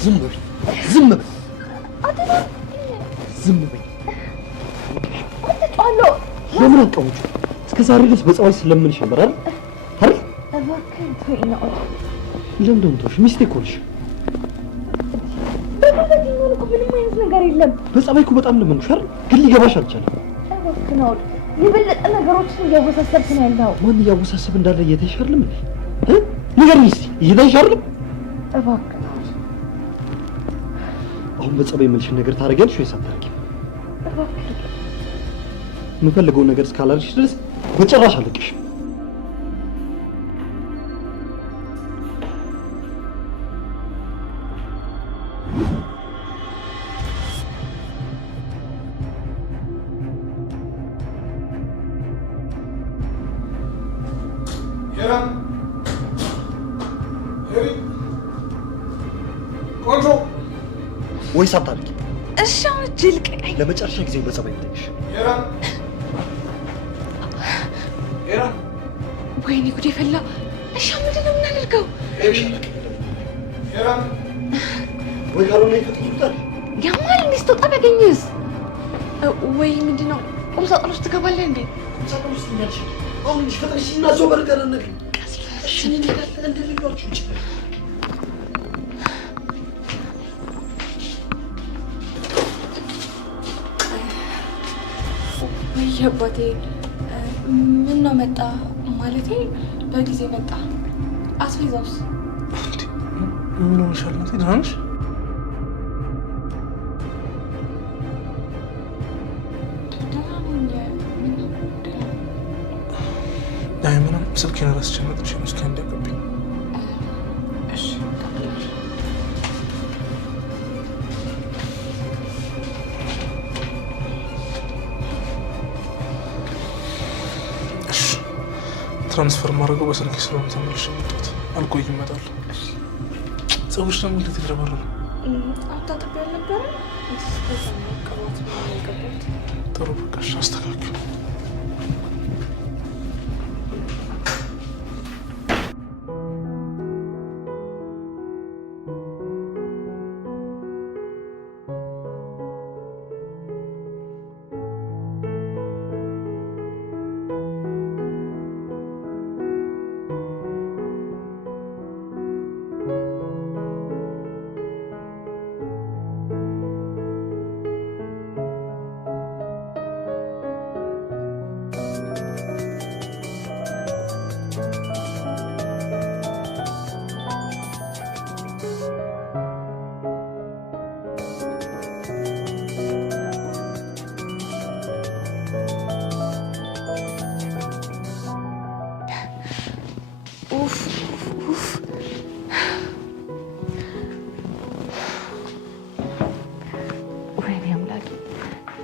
ዝም በል ዝም በል ዝም በል አትጫዋለሁ ለምን አቀሙት እስከ ዛሬ ድረስ በጸባይ ስለምንሽ ነበር አይደል እባክህ ተወኝ ነው ለምን ደምቶሽ ሚስቴ እኮ ነሽ በዚህ ምን እኮ ምንም አይነት ነገር የለም በጸባይ እኮ በጣም ለምንሽ አይደል ግን ሊገባሽ አልቻለም እባክህ ነው የበለጠ ነገሮችን እያወሳሰብክ ነው ያለው ማን እያወሳሰብ እንዳለ እየተሻለም ንገሪኝ እስኪ እየተሻለም እባክህ አሁን በጸባይ መልሽ ነገር ታደርጊያለሽ ወይስ አታደርጊም? እባክህ የምፈልገውን ነገር እስካላልሽ ድረስ በጭራሽ አልለቅሽም። ወይስ አታድርጊ? እሺ አሁን ጅልቀቀኝ። ለመጨረሻ ጊዜ በጸባይ ልጠይቅሽ። ወይኔ ጉዴ ፈላ። እሺ ምንድን ነው የምናደርገው? ወይ ካልሆነ ይፈጥሩታል። ያማል እንዴ ስትወጣ ቢያገኝስ? ወይ ምንድን ነው ቁም ሳጥን ውስጥ ትገባለህ እንዴ? ቁም ሳጥን ውስጥ እያልሽ አሁን እንጂ ፈጥነሽ እና ዞር በርገር ነገር እሺ እንሄዳለን እንደሌሏችሁ እንጂ አባቴ ምን ነው መጣ ማለቴ በጊዜ መጣ አስቤዛውስ ምን ሆነሻል እናቴ ደህና ነሽ አይ ምንም ስልኬን ረስቼ መጥቼ ነው እስኪ እንዳይቀብኝ ትራንስፈር ማድረገው በስልክ ስለሆነ ተመልሼ መጣሁት። አልቆይም እመጣለሁ። ፀጉርሽ ደግሞ እንዴት የተረበረበ? አታጥቢ አልነበረ? ጥሩ በቃ እሺ፣ አስተካክል።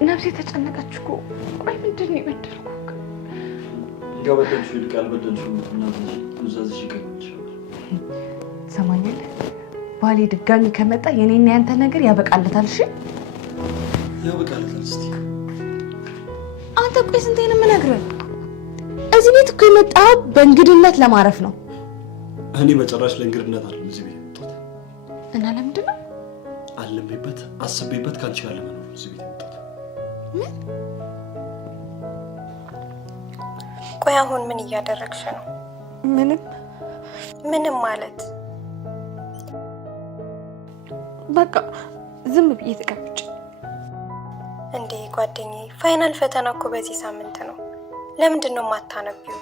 ነፍሴ ተጨነቀች እኮ። ቆይ ምንድን ነው የበደልኩህ? ከበደልሽው ይልቅ ያልበደልሽው ትእዛዝሽ ይቀርብልሻል። ትሰማኛለህ? ባሌ ድጋሚ ከመጣ የኔና ያንተ ነገር ያበቃለታል። እሺ ያበቃለታል። እስቲ አንተ ቆይ ስንቴ ነው የምነግርህ? እዚህ ቤት እኮ የመጣኸው በእንግድነት ለማረፍ ነው። እኔ በጭራሽ ለእንግድነት አይደለም እዚህ ቤት የመጣሁት። እና ለምንድን ነው? አልሜበት አስቤበት ካንቺ ጋር ለመኖር እዚህ ቤት የመጣሁት። ምን? ቆይ አሁን ምን እያደረግሽ ነው? ምንም ማለት በቃ ዝም ብዬ ተቀምጬ። እንዴ ጓደኛዬ፣ ፋይናል ፈተና እኮ በዚህ ሳምንት ነው። ለምንድን ነው የማታነቢው?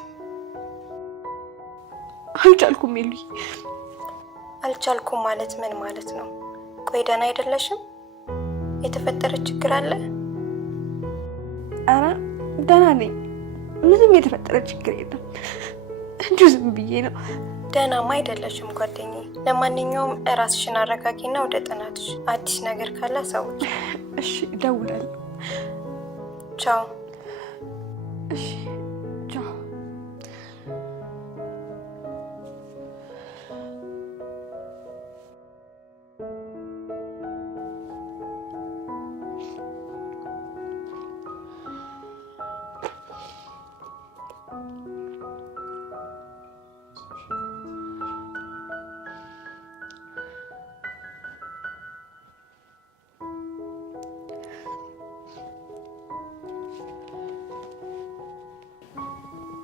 አልቻልኩም ኤሉዬ። አልቻልኩም ማለት ምን ማለት ነው? ቆይ ደህና አይደለሽም? የተፈጠረ ችግር አለ? ኧረ ደህና ነኝ። ምንም የተፈጠረ ችግር የለም። እንዲሁ ዝም ብዬ ነው። ደህናማ አይደለሽም ጓደኛዬ። ለማንኛውም ራስሽን አረጋጊና ወደ ጥናትሽ። አዲስ ነገር ካለ አሳውቂ። እሺ እደውላለሁ። ቻው። እሺ ቻው።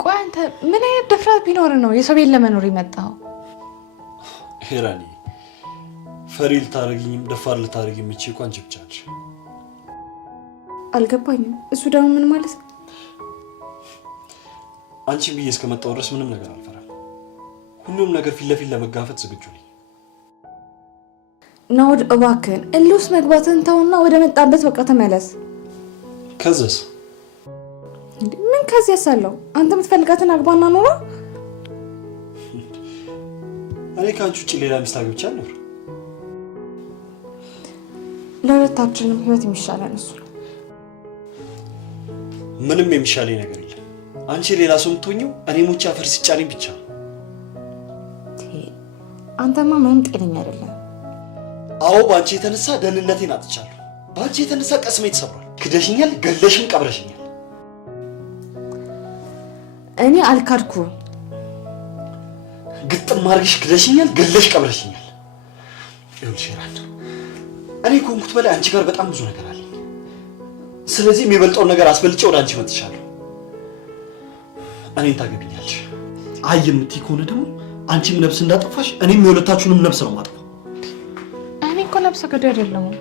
ቆይ አንተ ምን አይነት ድፍረት ቢኖር ነው የሰው ቤት ለመኖር የመጣው? ሄራኒ ፈሪ ልታረጊኝም ደፋር ልታረጊኝ የምትችይው እኮ አንቺ ብቻ ነሽ። አልገባኝም። እሱ ደግሞ ምን ማለት ነው? አንቺ ብዬ እስከመጣሁ ድረስ ምንም ነገር አልፈራም። ሁሉም ነገር ፊት ለፊት ለመጋፈጥ ዝግጁ ነኝ። ናውድ እባክህን እልህ ውስጥ መግባትህን ተውና ወደ መጣበት በቃ ተመለስ። ከዛስ? ምን ከዚህ ያሳለው? አንተ የምትፈልጋትን አግባና ኖሮ እኔ ከአንቺ ውጭ ሌላ ሚስት አግብቼ አልኖር። ለሁለታችንም ህይወት የሚሻለን እሱ ነው። ምንም የሚሻለኝ ነገር የለም። አንቺ ሌላ ሰው የምትሆኚው እኔ ሞቼ አፈር ሲጫነኝ ብቻ። አንተማ ምንም ጤነኛ አይደለም። አዎ በአንቺ የተነሳ ደህንነቴን አጥቻለሁ። በአንቺ የተነሳ ቀስሜ ተሰብሯል። ክደሽኛል፣ ገለሽም ቀብረሽኛል። እኔ አልካድኩም። ግጥም አድርገሽ ክደሽኛል፣ ገለሽ ቀብረሽኛል። ይኸውልሽ ሄራን፣ እኔ ከሆንኩት በላይ አንቺ ጋር በጣም ብዙ ነገር አለኝ። ስለዚህ የሚበልጠውን ነገር አስበልጬ ወደ አንቺ መጥቻለሁ። እኔን ታገቢኛለሽ። አይ የምትይ ከሆነ ደግሞ አንቺም ነፍስ እንዳጠፋሽ እኔም የሁለታችሁንም ነፍስ ነው የማጠፋው። እኔ እኮ ነፍሰ ገዳይ አይደለሁም።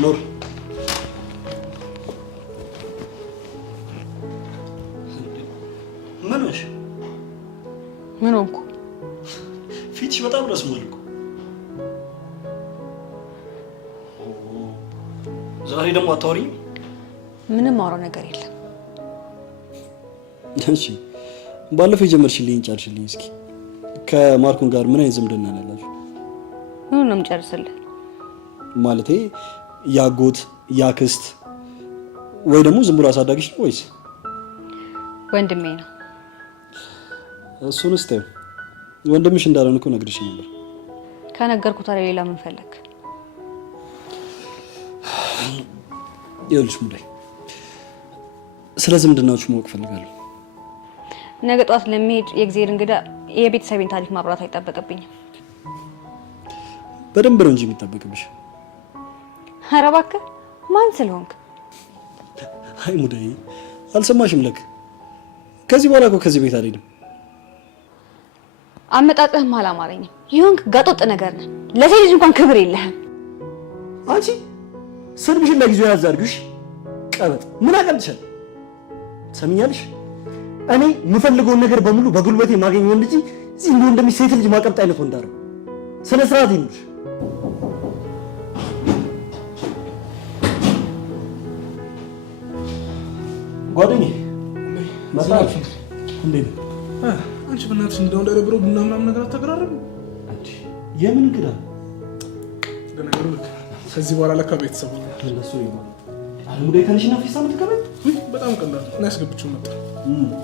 ኖር ምን ሆንሽ? ምን ሆንኩ? ፊትሽ በጣም ረስሟል እኮ። ዛሬ ደግሞ አታወሪኝ? ምንም ማውራው ነገር የለም። እሺ ባለፈው የጀመርሽልኝ ጫልሽልኝ። እስኪ ከማርኮን ጋር ምን አይነት ዝምድና ነው ያላችሁ? ምን ነው የምጨርስልህ? ማለቴ ያጎት ያክስት ወይ ደግሞ ዝም ብሎ አሳዳጊሽ ነው ወይስ? ወንድሜ ነው። እሱንስ ተይው። ወንድምሽ እንዳልሆነ እኮ ነግሬሽ ነበር። ከነገርኩት ታዲያ ሌላ ምን ፈለክ? ይኸውልሽ ሙዳይ፣ ስለ ዝምድናዎቹ ማወቅ ፈልጋለሁ። ነገ ጠዋት ለሚሄድ የእግዚአብሔር እንግዳ የቤተሰቤን ታሪክ ማብራት አይጠበቅብኝም። በደንብ ነው እንጂ የሚጠበቅብሽ። ኧረ እባክህ ማን ስለሆንክ? አይ ሙዳይ አልሰማሽም ለክ። ከዚህ በኋላ እኮ ከዚህ ቤት አልሄድም። አመጣጥህም አላማረኝም። ይሁንክ ጋጦጥ ነገር ነህ። ለሴት ልጅ እንኳን ክብር የለህም። አንቺ ስልብሽን ለጊዜው ያዝ አድርጊሽ። ቀበጥ ምን አቀልጥሻል? ሰሚኛልሽ? እኔ የምፈልገውን ነገር በሙሉ በጉልበቴ ማገኘው እንጂ እዚህ እንደው እንደሚሴት ልጅ ማቀብጥ አይነት ወንድ አይደለም። ስነ ስርዓት ይኑርሽ። ጓደኛዬ መጣች እንዴ? አንቺ በእናትሽ እንደው እንዳይደብረው ቡና ምናምን ነገር አታቀራረብ እንዴ? የምን እንግዳ ለነገሩ ልክ ከዚህ በኋላ ለካ ቤተሰቡ ለነሱ ይሆናል። ሙዳይ ተነሽና ፊሳ ምትቀበል በጣም ቀላል እና ያስገብችው መጣ።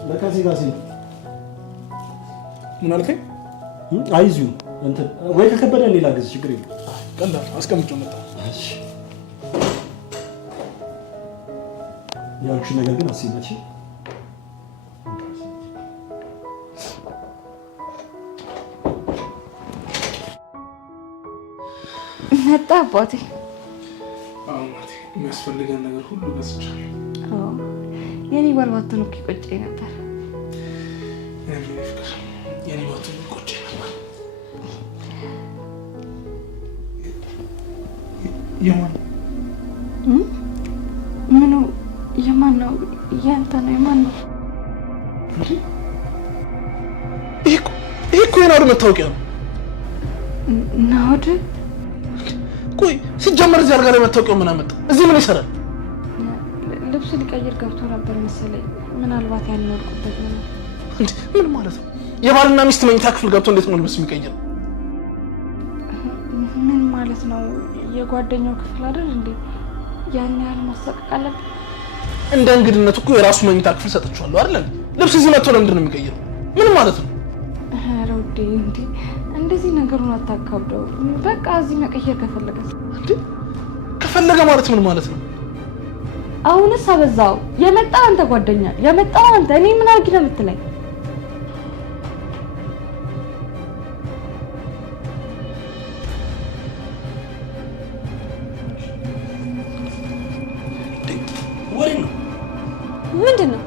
ለካሴ ጋሴ ምን አልከኝ? አይዚሁ እንትን ወይ ከከበደ ሌላ ግዝ ችግር የለም። ቀላል አስቀምጬው መጣ። እሺ ያልኩሽ ነገር ግን አስይባች መጣ አባቴ። አዎ ማቴ፣ የሚያስፈልገን ነገር ሁሉ ገዝቻለሁ። አዎ የኔ ባልባቱ ነው ቆጨኝ ነበር። የኔ ባልባቱ ነው ቆጨኝ ነበር። የማን ምኑ የማን ነው? ያንተ ነው? የማን ነው? ይሄ እኮ የናውድ መታወቂያ ነው። ናውድ? ቆይ ሲጀመር እዚህ አልጋ ላይ መታወቂያው ምን አመጣ? እዚህ ምን ይሰራል? ልብስ ሊቀይር ገብቶ ነበር መሰለኝ። ምናልባት ያን ወልቁበት ነው። እንዴ ምን ማለት ነው? የባልና ሚስት መኝታ ክፍል ገብቶ እንዴት ነው ልብስ የሚቀይረው? ምን ማለት ነው? የጓደኛው ክፍል አይደል እንዴ? ያን ያህል ማሰቀቅ አለብን? እንደ እንግድነት እኮ የራሱ መኝታ ክፍል ሰጥቻለሁ አይደል? ልብስ እዚህ መጥቶ ለምንድን ነው የሚቀይረው? ምን ማለት ነው? ኧረ ውዴ እንዴ እንደዚህ ነገሩን አታካብደው። በቃ እዚህ መቀየር ከፈለገ እንዴ ከፈለገ ማለት ምን ማለት ነው? አሁንስ አበዛው። የመጣው አንተ ጓደኛ፣ የመጣው አንተ። እኔ ምን አድርጊ ነው የምትለኝ? ወሬ ነው። ምንድን ነው?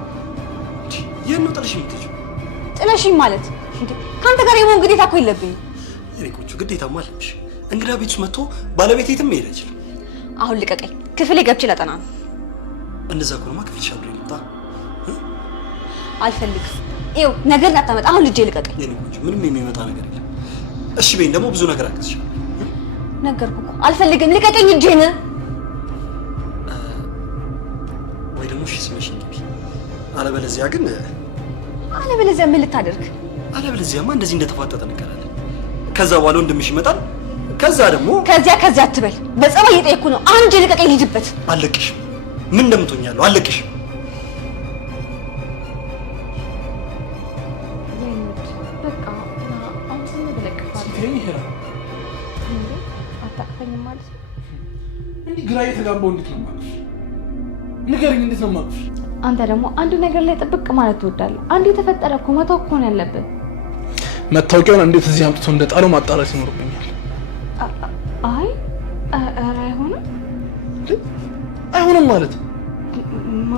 የት ነው ጥለሽኝ የምትሄጂው? ጥለሽኝ ማለት እንዴ? ከአንተ ጋር የመሆን ግዴታ እኮ የለብኝም። የኔ ቆንጆ ግዴታማ አለብሽ። እንግዳ ቤት ውስጥ መጥቶ ባለቤት የትም መሄድ አይችልም። አሁን ልቀቀኝ። ክፍሌ ገብቼ ላጠና ነው። እንደዛ ከሆነማ ክፍልሽ አብሬ ልምጣ። አልፈልግም። ይኸው ነገር ላታመጣ። አሁን ልጄ ልቀቀኝ። የኔ ቆንጆ ምንም የሚመጣ ነገር የለም። እሺ በይኝ። ደግሞ ብዙ ነገር አግዝሻለሁ። ነገርኩህ እኮ አልፈልግም። ልቀቀኝ እጄን። ወይ ደግሞ እሺ ስመሽ ግቢ። አለበለዚያ ግን አለበለዚያ ምን ልታደርግ? አለበለዚያማ እንደዚህ እንደተፋጠጠ እንቀራለን። ከዛ በኋላ ወንድምሽ ይመጣል። ከዛ ደግሞ ከዚያ አትበል። በጸባይ እየጠየኩ ነው። አንድ ልቀቀኝ። ልጅበት አለቅሽም። ምን እንደምትሆኛለሁ አለቅሽም። በቃ አንተ ምን ብለቅፋለህ? አታቅፈኝም ማለት ነው? እንዲህ ግራ የተጋባው እንዴት ነው ማለት? ንገረኝ፣ እንዴት ነው ማለት? አንተ ደግሞ አንድ ነገር ላይ ጥብቅ ማለት ትወዳለህ። አንድ የተፈጠረ እኮ መተው እኮ ነው ያለብን። መታወቂያውን እንዴት እዚህ አምጥቶ እንደጣለው ማጣራት ይኖርብኛል። አይ ኧረ አይሆንም። አይሆንም ማለት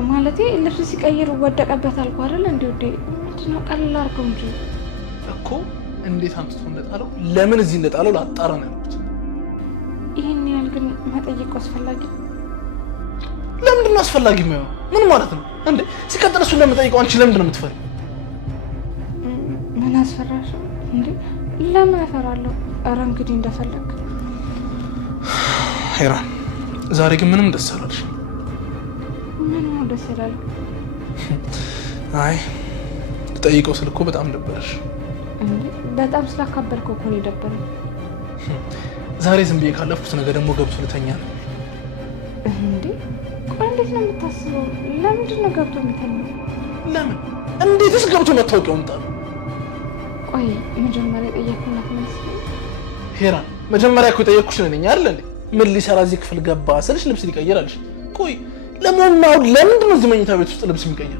ማለቴ ልብስ ሲቀይር ወደቀበት አልኩ አይደል? እንዴ ወዴ ምንድን ነው? ቀላል አድርገው እንጂ እኮ እንዴት አምጥቶ እንደጣለው ለምን እዚህ እንደጣለው ላጣራ ነው ያልኩት። ይሄን ያህል ግን መጠየቁ አስፈላጊ? ለምንድን ነው አስፈላጊ የማይሆነው? ምን ማለት ነው እንዴ? ሲቀጥል እሱን ለምጠይቀው አንቺ ለምንድን ነው የምትፈሪ? ምን አስፈራሽ እንዴ? ለምን እፈራለሁ? ኧረ እንግዲህ እንደፈለግ። ሄራን ዛሬ ግን ምንም ደስ አላለሽ። ምን ነው ደስ ይላል? አይ ልጠይቀው ስል እኮ በጣም ደበረሽ። እንዴ በጣም ስላካበድከው እኮ ነው የደበረኝ። ዛሬ ዝም ብዬ ካለፍኩት ነገ ደግሞ ገብቶ ልተኛ ነው። እንዴ ቆይ እንዴት ነው የምታስበው? ለምንድን ነው ገብቶ የሚተኛው? ለምን? እንዴትስ ገብቶ መታወቂያውን ጣሉ? ቆይ መጀመሪያ የጠየኩላት መልስ ሄራን፣ መጀመሪያ እኮ የጠየኩሽ ነኝ አይደል እንዴ? ምን ሊሰራ እዚህ ክፍል ገባ ስልሽ ልብስ ሊቀይር አለሽ። ቆይ ለምን ለምንድን ነው እዚህ መኝታ ቤት ውስጥ ልብስ የሚቀይር?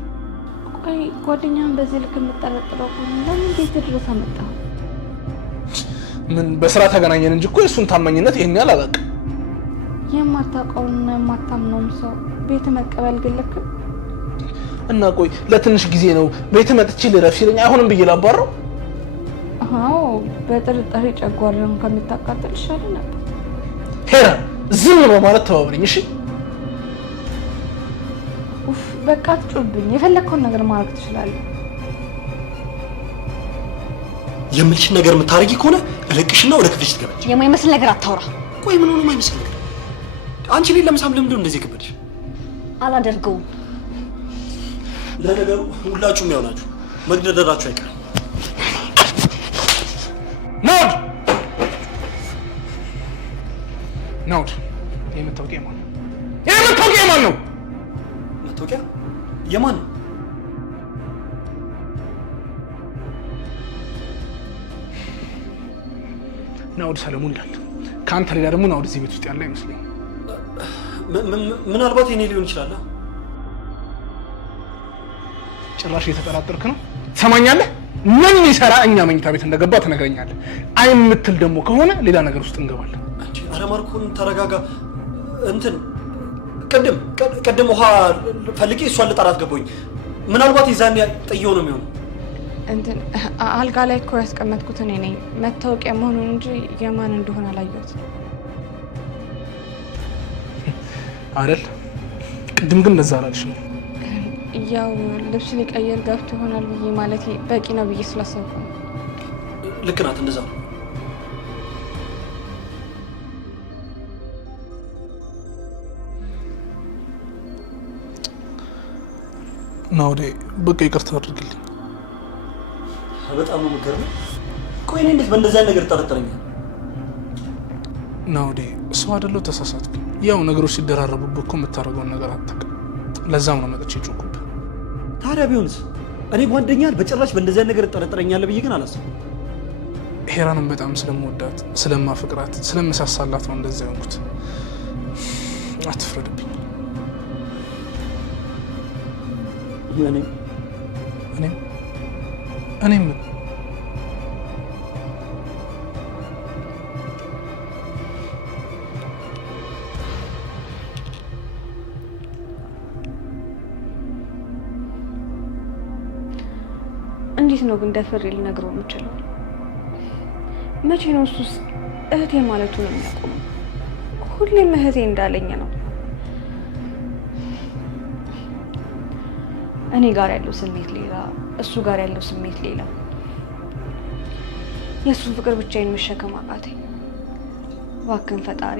ቆይ ጓደኛህን በዚህ ልክ የምጠረጥረው ለምን ቤት ድረስ አመጣው? ምን በስራ ተገናኘን እንጂ እኮ የእሱን ታማኝነት ይሄን ያህል አላውቅም። የማታውቀውና የማታምነውን ሰው ቤት መቀበል ግን ልክ እና ቆይ ለትንሽ ጊዜ ነው ቤት መጥቼ ልረፍ ሲለኝ አይሆንም ብዬ ላባረው? አዎ በጥርጣሬ ጨጓራውን ከምታቃጥል ይሻል ነበር። ሄራን ዝም ነው ማለት ተባብረኝ እሺ? ኡፍ በቃ አትጮህብኝ። የፈለግከውን ነገር ማድረግ ትችላለህ። የምልሽን ነገር የምታረጊ ከሆነ እለቅሽና ወደ ክፍልሽ ትገባለሽ። የማይመስል ነገር አታውራ። ቆይ ምን ሆነ የማይመስል ነገር? አንቺ ላይ ለምሳም ለምንድን ነው እንደዚህ ከበድሽ? አላደርገውም። ለነገሩ ሁላችሁም ያው ናችሁ፣ መግደደራችሁ አይቀርም። ናውድ ናውድ፣ ይሄ መታወቂያ ማን ነው? ይሄ መታወቂያ ማን ነው? መታወቂያ የማን ነው? ናውድ ሰለሞን ይላል። ከአንተ ሌላ ደግሞ ናውድ እዚህ ቤት ውስጥ ያለ አይመስለኝም። ምናልባት የኔ ሊሆን ይችላል። ጭራሽ እየተጠራጠርክ ነው? ትሰማኛለህ? ምን ሊሰራ እኛ መኝታ ቤት እንደገባ ትነግረኛለህ። አይ የምትል ደግሞ ከሆነ ሌላ ነገር ውስጥ እንገባለን። ኧረ ማርኮን ተረጋጋ። እንትን ቅድም ውሃ ፈልጌ እሷን ልጠራት ገባኝ። ምናልባት የዛኔ ጥዬው ነው የሚሆነው። እንትን አልጋ ላይ እኮ ያስቀመጥኩት እኔ ነኝ። መታወቂያ መሆኑን እንጂ የማን እንደሆነ አላየሁት አይደል? ቅድም ግን እንደዛ አላልሽም። ያው ልብስ ሊቀየር ገብቶ ይሆናል ብዬ ማለቴ በቂ ነው ብዬ ስላሰብኩ ነው። ልክ ናት። እንደዛ ነው። ናውዴ በቃ ይቅርታ አድርግልኝ። በጣም ነው የምትገርመው። ቆይ እኔ እንዴት በእንደዚያ ነገር ጠረጠረኛል? ናውዴ ሰው አይደለሁ ተሳሳትኩ። ያው ነገሮች ሲደራረቡብህ እኮ የምታደርገውን ነገር አታውቅም። ለዛም ነው መጥቼ ጮኩብህ። ታዲያ ቢሆንስ? እኔ ጓደኛል በጭራሽ በእንደዚያ ነገር ጠረጠረኛል ብዬ ግን አላሰብኩም። ሄራንን በጣም ስለምወዳት፣ ስለማፍቅራት፣ ስለምሳሳላት ነው እንደዚያ የሆንኩት። አትፍረድብኝ። እኔም እንዴት ነው ግን ደፍሬ ልነግረው የምችለው? መቼ ነው እሱስ እህቴ ማለቱ ነው የሚያቆመው? ሁሌም እህቴ እንዳለኝ ነው። እኔ ጋር ያለው ስሜት ሌላ፣ እሱ ጋር ያለው ስሜት ሌላ። የእሱን ፍቅር ብቻዬን መሸከም አቃተኝ። እባክህን ፈጣሪ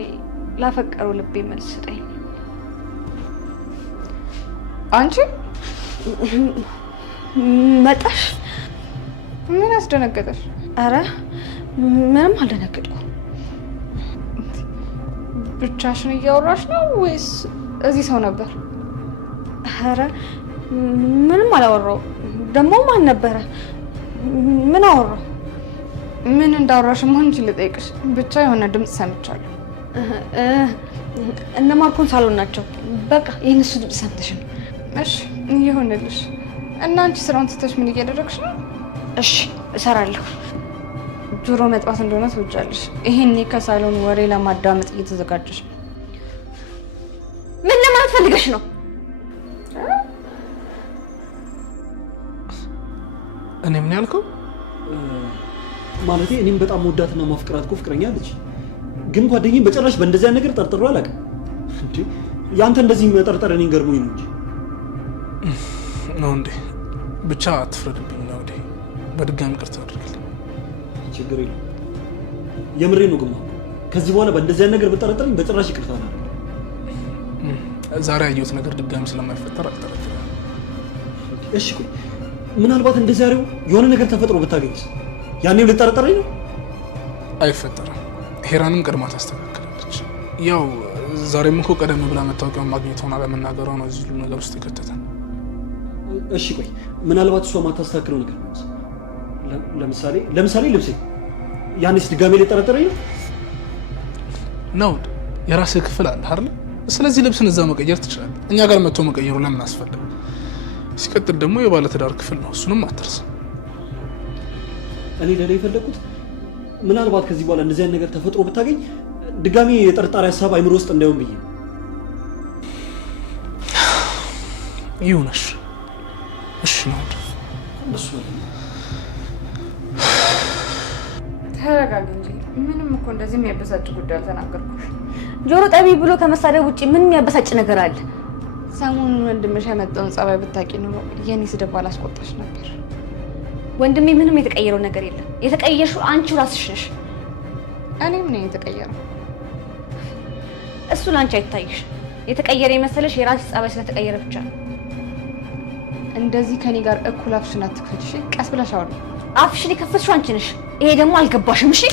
ላፈቀረው ልቤ መልስ ስጠኝ። አንቺ መጣሽ? ምን አስደነገጠሽ? አረ ምንም አልደነገጥኩም። ብቻሽን እያወራሽ ነው ወይስ እዚህ ሰው ነበር? አረ ምንም አላወራው። ደግሞ ማን ነበረ? ምን አወራው? ምን እንዳወራሽ መሆን እንጂ ልጠይቅሽ። ብቻ የሆነ ድምፅ ሰምቻለሁ። እነ ማርኮን ሳሎን ናቸው። በቃ የእነሱ ድምፅ ሰምተሽ ነው? እሺ ይሁንልሽ። እና አንቺ ስራውን ትተሽ ምን እያደረግሽ ነው? እሺ እሰራለሁ። ጆሮ መጥባት እንደሆነ ትወጃለሽ። ይሄኔ ከሳሎን ወሬ ለማዳመጥ እየተዘጋጀሽ ነው። ምን ለማለት ፈልገሽ ነው? እኔ ምን ያልከው? ማለቴ እኔም በጣም ወዳትና ማፍቅራት እኮ ፍቅረኛ አለች። ግን ጓደኛዬ በጭራሽ በእንደዚያ ነገር ጠርጥሮ አላውቅም። እንዴ ያንተ እንደዚህ መጠርጠር እኔን ገርሞኝ ነው እንጂ ነው እንዴ? ብቻ አትፍረድብኝ ነው እንዴ? በድጋሚ ይቅርታ አድርግልኝ። ችግር የለም። የምሬ ነው ግማ። ከዚህ በኋላ በእንደዚያ ነገር ብጠረጠረኝ በጭራሽ ይቅርታ አላደርግም። ዛሬ ያየሁት ነገር ድጋሚ ስለማይፈጠር አልጠረጥርም። እሺ ቆይ ምናልባት እንደዛሬው የሆነ ነገር ተፈጥሮ ብታገኝስ? ያኔም ልጠረጠረኝ ነው? አይፈጠርም። ሄራንም ቀድማ ታስተካክላለች። ያው ዛሬም እኮ ቀደም ብላ መታወቂያውን ማግኘቷን አለመናገሯ ነው እዚህ ሁሉ ነገር ውስጥ የከተተን። እሺ ቆይ ምናልባት እሷ ማታስተካክለው ነገር ነው? ለምሳሌ ልብሴ፣ ያኔስ ድጋሜ ልጠረጠረኝ ነው? ናውድ የራስህ ክፍል አለ አይደል? ስለዚህ ልብስን እዛ መቀየር ትችላለህ። እኛ ጋር መጥቶ መቀየሩ ለምን አስፈለገ? ሲቀጥል ደግሞ የባለ ትዳር ክፍል ነው፣ እሱንም አትርሳ። እኔ ለሌላ የፈለኩት ምናልባት ከዚህ በኋላ እንደዚህ አይነት ነገር ተፈጥሮ ብታገኝ ድጋሜ የጠርጣሪ ሀሳብ አይምሮ ውስጥ እንዳይሆን ብዬ ነው። ይሁንሽ። እሺ ነው እሱ ተረጋጊ እንጂ። ምንም እኮ እንደዚህ የሚያበሳጭ ጉዳይ አልተናገርኩሽ። ጆሮ ጠቢ ብሎ ከመሳደብ ውጪ ምን የሚያበሳጭ ነገር አለ? ሰሞኑን ወንድምሽ ያመጣውን ጸባይ ብታውቂ ኖሮ የኔ ስድብ አላስቆጣሽ ነበር። ወንድሜ ምንም የተቀየረው ነገር የለም። የተቀየርሽው አንቺው ራስሽ ነሽ። እኔ ምን የተቀየረው? እሱ ላንቺ አይታይሽ። የተቀየረ የመሰለሽ የራስሽ ጸባይ ስለተቀየረ ብቻ ነው። እንደዚህ ከኔ ጋር እኩል አፍሽን አትክፈች እሺ? ቀስ ብለሽ አውሪ። አፍሽን የከፈትሽው አንቺ ነሽ። ይሄ ደግሞ አልገባሽም። እሺ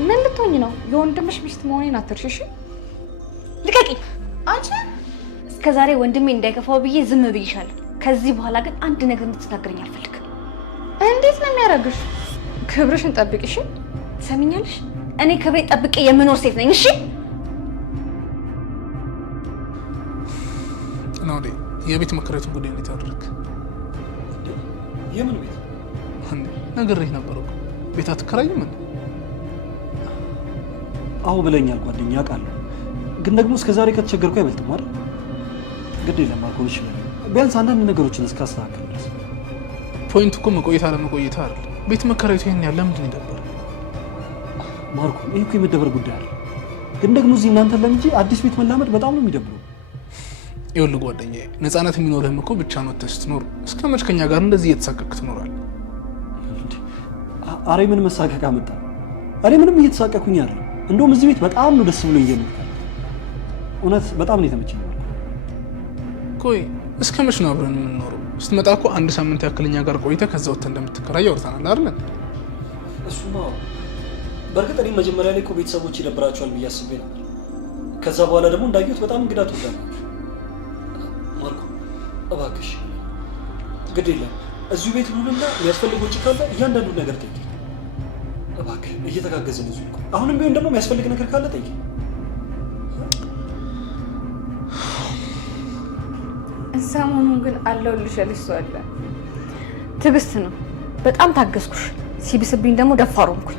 ምን ልትሆኝ ነው? የወንድምሽ ሚስት መሆኔን አትርሺ እሺ? ልቀቂ አንቺ። እስከዛሬ ወንድሜ እንዳይከፋው ብዬ ዝም ብዬሻለሁ። ከዚህ በኋላ ግን አንድ ነገር እንድትናገረኝ አልፈልግም። እንዴት ነው የሚያደርግሽ? ክብርሽን ጠብቂ እሺ? ትሰሚኛለሽ? እኔ ክብሬ ጠብቄ የምኖር ሴት ነኝ። እሺ ናውዴ የቤት መከራየቱን ጉዳይ እንዴት አደረግ? የምን ቤት? ነግሬህ ነበር እኮ ቤት አትከራይም እንዴ? አዎ ብለኛል ጓደኛ፣ አውቃለሁ። ግን ደግሞ እስከዛሬ ከተቸገርኩ አይበልጥም አይደል? ግድ የለም አልኩህ። እሺ ቢያንስ አንዳንድ ነገሮችን እስካስተካክል ድረስ። ፖይንት እኮ መቆየት አለመቆየት አይደል? ቤት መከራየቱ ይሄን ያለ ምንድን ይደበር? ማርኮ ይሄ እኮ የመደበር ጉዳይ አለ። ግን ደግሞ እዚህ እናንተ ለምጂ አዲስ ቤት መላመድ በጣም ነው የሚደብረው። ይኸውልህ ጓደኛዬ፣ ነፃነት የሚኖርህም እኮ ብቻ ነው ስትኖር። እስከ መች ከኛ ጋር እንደዚህ እየተሳቀቅክ ትኖራለህ? አሬ ምን መሳቀቅ አመጣ? እኔ ምንም እየተሳቀቅኩኝ አይደለም። እንደውም እዚህ ቤት በጣም ነው ደስ ብሎኝ እየኖርኩ። እውነት በጣም ነው የተመቸኝ። ቆይ እስከ መች ነው አብረን የምንኖረው? ስትመጣ እኮ አንድ ሳምንት ያክል እኛ ጋር ቆይተህ ከዛ ወጥተህ እንደምትከራይ አውርተናል አይደል? እሱማ በእርግጥ እኔ መጀመሪያ ላይ እኮ ቤተሰቦች ይደብራቸዋል ብዬ አስቤ ነበር። ከዛ በኋላ ደግሞ እንዳየሁት በጣም እንግዳ ትወዳለች። ማርኮ እባክሽ ግድ የለም እዚሁ ቤት ሁሉና የሚያስፈልግ ወጪ ካለ እያንዳንዱ ነገር ጠይቂ። እባክህ እየተጋገዝን እዚሁ እኮ አሁንም ቢሆን ደግሞ የሚያስፈልግ ነገር ካለ ጠይቂ። ሰሞኑን ግን አለሁልሽ ያለሽ ሰው አለ። ትዕግስት ነው። በጣም ታገዝኩሽ። ሲብስብኝ ደግሞ ደፋር ሆንኩኝ።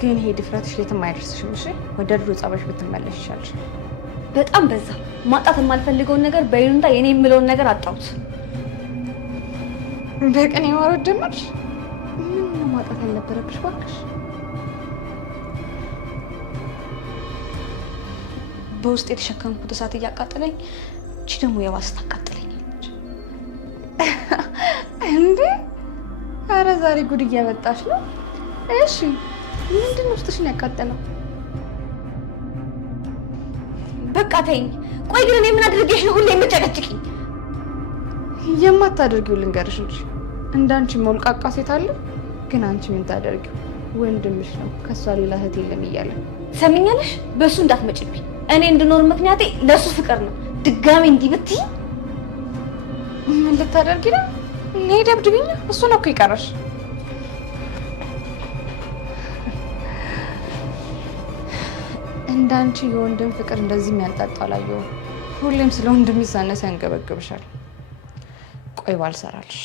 ግን ይሄ ድፍረትሽ የትም አይደርስሽም። እሺ ወደ ድሮ ጸባይሽ ብትመለሽ ይሻልሽ። በጣም በዛ። ማጣት የማልፈልገውን ነገር በይሉንታ የኔ የምለውን ነገር አጣሁት። በቀን የማወራው ጀመርሽ። ምን ማጣት ያልነበረብሽ እባክሽ። በውስጥ የተሸከምኩት እሳት እያቃጠለኝ፣ እቺ ደግሞ የባስ ታቃጥለኛለች። እንዴ ኧረ ዛሬ ጉድ እያመጣሽ ነው። እሺ ምንድን ነው ውስጥሽን ያቃጠለው? በቃ ተይኝ። ቆይ ግን እኔ ምን አድርጌሽ ነው ሁሌ የምጨቀጭቂኝ? የማታደርጊው ልንገርሽ እንጂ እንዳንቺ ሞልቃቃ ሴት አለ። ግን አንቺ ምን ታደርጊው? ወንድምሽ ነው ከሷ ሌላ እህት የለም እያለ ሰሚኛለሽ። በሱ እንዳትመጭብኝ። እኔ እንድኖር ምክንያቴ ለሱ ፍቅር ነው። ድጋሜ እንዲህ ብትይ ምን ልታደርጊ ነው? እኔ ደብድብኝ። እሱ ነው እኮ ይቀርሽ። እንዳንቺ የወንድም ፍቅር እንደዚህ የሚያንጣጣ አላየሁም። ሁሌም ስለ ወንድም ሳነሳ ያንገበግብሻል። ቆይ ባልሰራልሽ።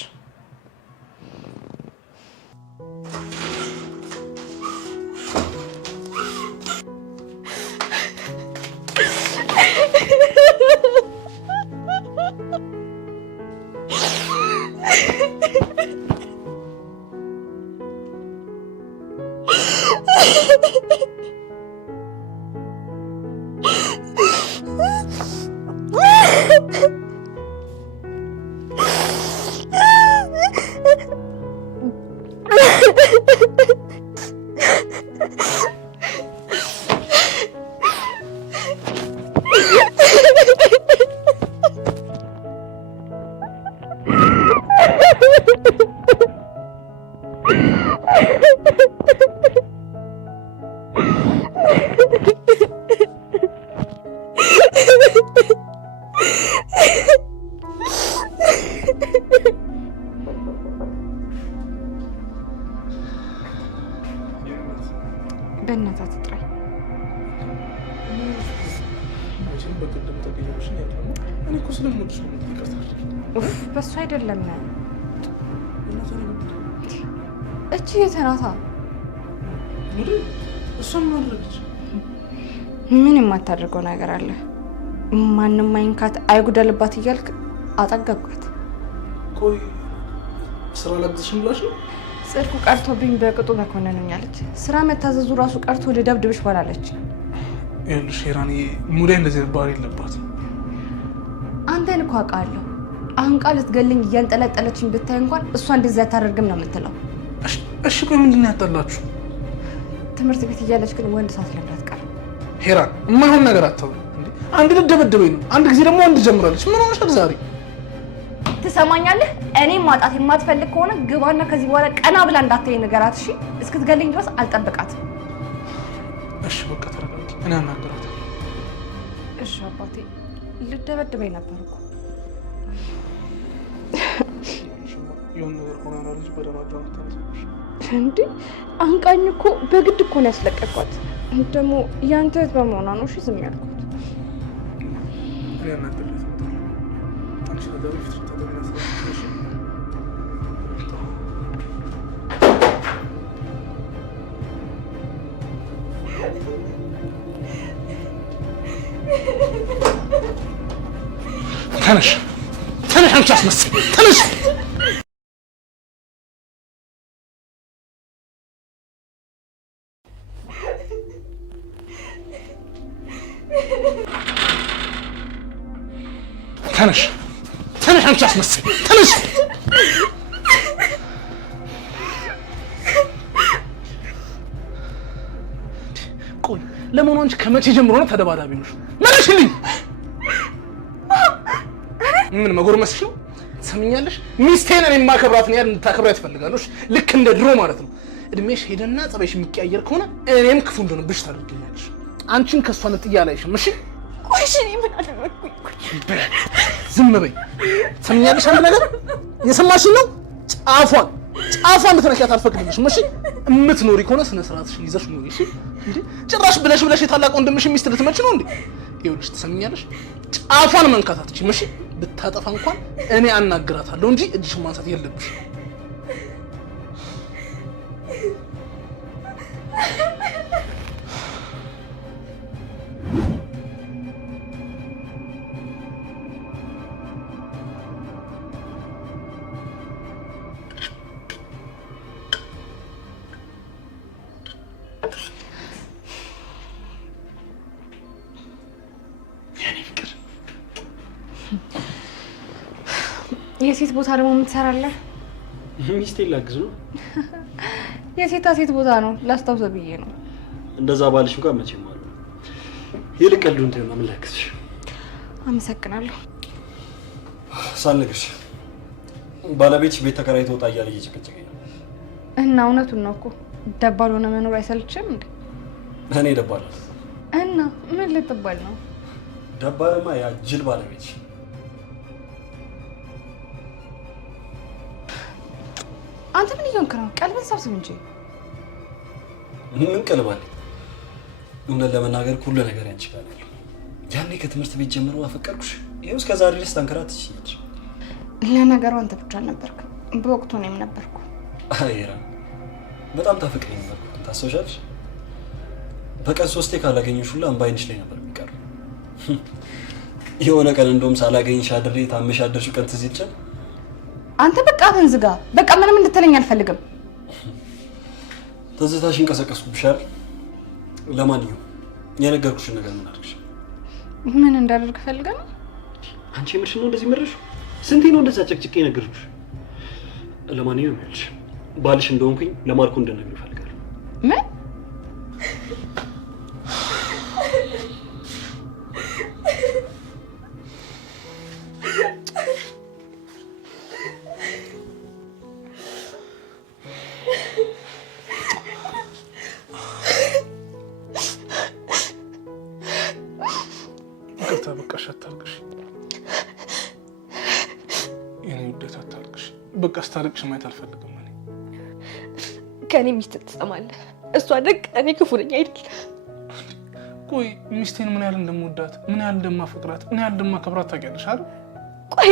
በእናትህ አትጥራኝ። በሱ አይደለም እቺ የተናታ ምን የማታደርገው ነገር አለ? ማንም አይንካት አይጉደልባት እያልክ አጠገብኳት። ቆይ ስራ ለብትሽም ብላሽ ነው? ጽድቁ ቀርቶብኝ በቅጡ መኮንንኛለች። ስራ መታዘዙ ራሱ ቀርቶ ልደብድብሽ ባላለች። ይኸውልሽ ሄራን ሙዳይ እንደዚህ ባህሪ የለባትም። አንተን እኮ አውቃለሁ። አሁን ቃል ልትገልኝ እያንጠለጠለችኝ ብታይ እንኳን እሷ እንደዚህ አታደርግም ነው የምትለው። እሺ ቆይ ምንድን ነው ያጣላችሁ? ትምህርት ቤት እያለች ግን ወንድ ሳትለምድ አትቀርም። ሄራን የማይሆን ነገር አታውሪ። አንድ ልደበደበኝ ነው፣ አንድ ጊዜ ደግሞ ወንድ ጀምራለች። ምን ሆነሻል ዛሬ? ትሰማኛለህ? እኔም ማጣት የማትፈልግ ከሆነ ግባና ከዚህ በኋላ ቀና ብላ እንዳትለኝ ንገራት። እሺ እስክትገለኝ ድረስ አልጠብቃትም። እሺ በቃ ተረጋጊ፣ እኔ አናገራታለሁ። እሺ አባቴ ልደበድበኝ ነበር እኮ። የሆነ ነገር ሆነ ነው ልጅ በደማጇ ታነሳሽ እንዴ? አንቃኝ እኮ በግድ እኮ ነው ያስለቀቅኳት። ደግሞ ያንተ እህት በመሆኗ ነው እሺ ዝም ያልኩት። እኔ አናገራታለሁ። አንቺ ለዳሩ ፍትህ ተደረሰሽ። ተነሽ ተነሽ፣ አንቺ አስመሳይ ተነሽ። ተነሽ ተነሽ፣ አንቺ አስመሳይ ተነሽ። ቆይ ለመሆኑ አንቺ ከመቼ ጀምሮ ነው ተደባዳቢ ነሽ? መልሽልኝ። ምን መጎርመስሽ ነው? ትሰምኛለሽ? ሚስቴን እኔ ማከብራት ነው ያል እንድታከብራት ትፈልጋለሽ? ልክ እንደ ድሮ ማለት ነው። እድሜሽ ሄደና ጸባይሽ የሚቀያየር ከሆነ እኔም ክፉ እንደሆነብሽ ታደርጊኛለሽ። አንቺን ከሷ ነጥያ አላይሽም። እሺ ቆይ እሺ ምን አደረኩኝ? ዝም በይ። ትሰምኛለሽ? አንድ ነገር የሰማሽኝ ነው። ጫፏን እንድትነኪያት አልፈቅድልሽም። እሺ እምትኖሪ ከሆነ ስነ ስርዓትሽን ይዘሽ ኑሪ። እሺ እንዴ ጭራሽ ብለሽ የታላቅ ወንድምሽ ሚስት ልትመች ነው እንዴ? ይኸውልሽ ትሰምኛለሽ? ጫፏን መንካት አትችይም። እሺ ብታጠፋ እንኳን እኔ አናግራታለሁ እንጂ እጅሽን ማንሳት የለብሽ። የሴት ቦታ ደግሞ ምን ትሰራለህ? ሚስቴን ላግዝ ነው። የሴት ቦታ ነው ላስታውሰው ብዬ ነው። እንደዛ ባልሽ እንኳን መቼም አለ ይልቅ ቀልዱን ተይው ነው። ምን ላግዝሽ? አመሰግናለሁ። ሳልነግርሽ ባለቤትሽ ቤት ተከራይቶ ወጣ እያለ እየጨቀጨቀኝ ነው። እና እውነቱን ነው እኮ ደባል ሆነ መኖር አይሰልችም እንዴ? እኔ ደባል እና ምን ልትባል ነው? ደባልማ ያ ጅል ባለቤትሽ። አንተ ምን እየሆንክ ነው? ቀልብን ሰብስብ እንጂ። ምን ቀልባለኝ? እውነት ለመናገር ሁሉ ነገር ያንቺ ጋር ነው። ያኔ ከትምህርት ቤት ጀምሮ አፈቀርኩሽ። ይሄው እስከ ዛሬ ድረስ ተንከራትተሽ። ለነገሩ አንተ ብቻ አልነበርክም፣ በወቅቱ እኔም ነበርኩ። አይራ በጣም ታፈቅሪኝ ነበር። ታስታውሻለሽ? በቀን 3 ካላገኘሽ ሁላ እንባ ዓይንሽ ላይ ነበር የሚቀረው። የሆነ ቀን እንደውም ሳላገኝሽ አድሬ ታመሽ አደርሽው ቀን ትዝ ይልሻል? አንተ በቃ አፍህን ዝጋ። በቃ ምንም እንድትለኝ አልፈልግም። ትዝታሽን ቀሰቀስኩብሽ አይደል? ለማንኛውም የነገርኩሽን ነገር ምን አድርግሽ? ምን እንዳደርግ ፈልገህ ነው? አንቺ ምንድን ነው እንደዚህ መረሽ? ስንቴ ነው እንደዛ ጨቅጭቄ ነገርኩሽ? ለማንኛውም ያልሽ ባልሽ እንደሆንኩኝ ለማርኮ እንደነግር እፈልጋለሁ። ምን? በቃ ስታለቅሽ ማየት አልፈልግም። እኔ ከኔ ሚስት ትሰማለህ? እሷ ደግ እኔ ክፉ ነኝ አይደል? ቆይ ሚስቴን ምን ያህል እንደምወዳት ምን ያህል እንደማፈቅራት ምን ያህል እንደማከብራት ታውቂያለሽ አይደል? ቆይ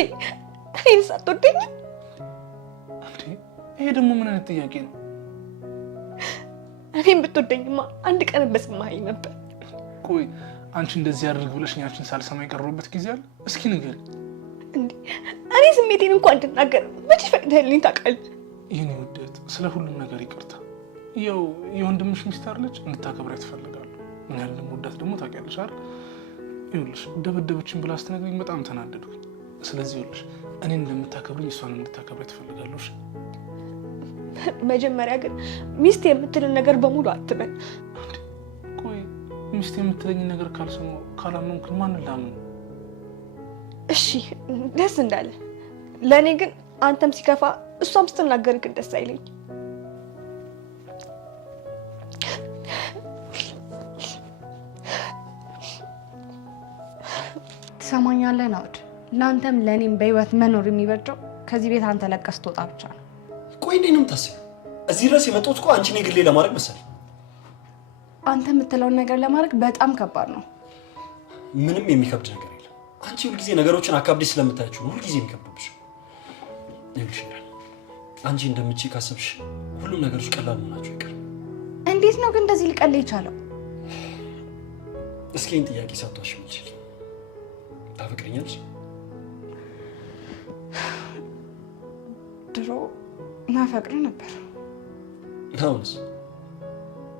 እኔን ሳትወደኝ እንዴ? ይሄ ደግሞ ምን አይነት ጥያቄ ነው? እኔን ብትወደኝማ አንድ ቀን በስማኸኝ ነበር። ቆይ አንቺ እንደዚህ ያድርግ ብለሽኝ አንቺን ሳልሰማ የቀረሁበት ጊዜ አለ? እስኪ ንገሪኝ። እንዴ እኔ ስሜቴን እንኳን እንድናገር መቼ ፈቅደህልኝ ታውቃለህ? የኔ ውደት ስለ ሁሉም ነገር ይቅርታ። ያው የወንድምሽ ሚስት አይደለች? እንድታከብሪያት እፈልጋለሁ። ምን ያህል እንደምወዳት ደግሞ ታውቂያለሽ አይደል? ይኸውልሽ ደበደበችን ብላ ስትነግሪኝ በጣም ተናደድኩኝ። ስለዚህ ይኸውልሽ እኔን እንደምታከብሪኝ እሷን እንድታከብሪያት እፈልጋለሁ። መጀመሪያ ግን ሚስት የምትልን ነገር በሙሉ አትበል። ቆይ ሚስት የምትለኝ ነገር ካልሰማሁ ካላመንኩኝ ማንን ላምን? እሺ ደስ እንዳለ። ለእኔ ግን አንተም ሲከፋ እሷም ስትናገር ግን ደስ አይለኝ። ትሰማኛለህ ናውድ? ለአንተም ለእኔም በህይወት መኖር የሚበጀው ከዚህ ቤት አንተ ለቀህ ስትወጣ ብቻ ነው። ቆይ እንዴት ነው የምታስቢው? እዚህ ድረስ የመጣሁት እኮ አንቺን የግሌ ለማድረግ መሰለኝ። አንተ የምትለውን ነገር ለማድረግ በጣም ከባድ ነው። ምንም የሚከብድ ነገር የለም። አንቺ ሁልጊዜ ነገሮችን አካብደሽ ስለምታያቸው ሁልጊዜ የሚከብዱብሽ። ይልሽራል አንቺ እንደምትችይ ካሰብሽ ሁሉም ነገሮች ቀላል መሆናቸው አይቀርም። እንዴት ነው ግን እንደዚህ ሊቀል የቻለው? እስኪ ይህን ጥያቄ ሳትዋሽ ምትችል ታፈቅረኛለሽ? ድሮ ናፈቅር ነበር። አሁንስ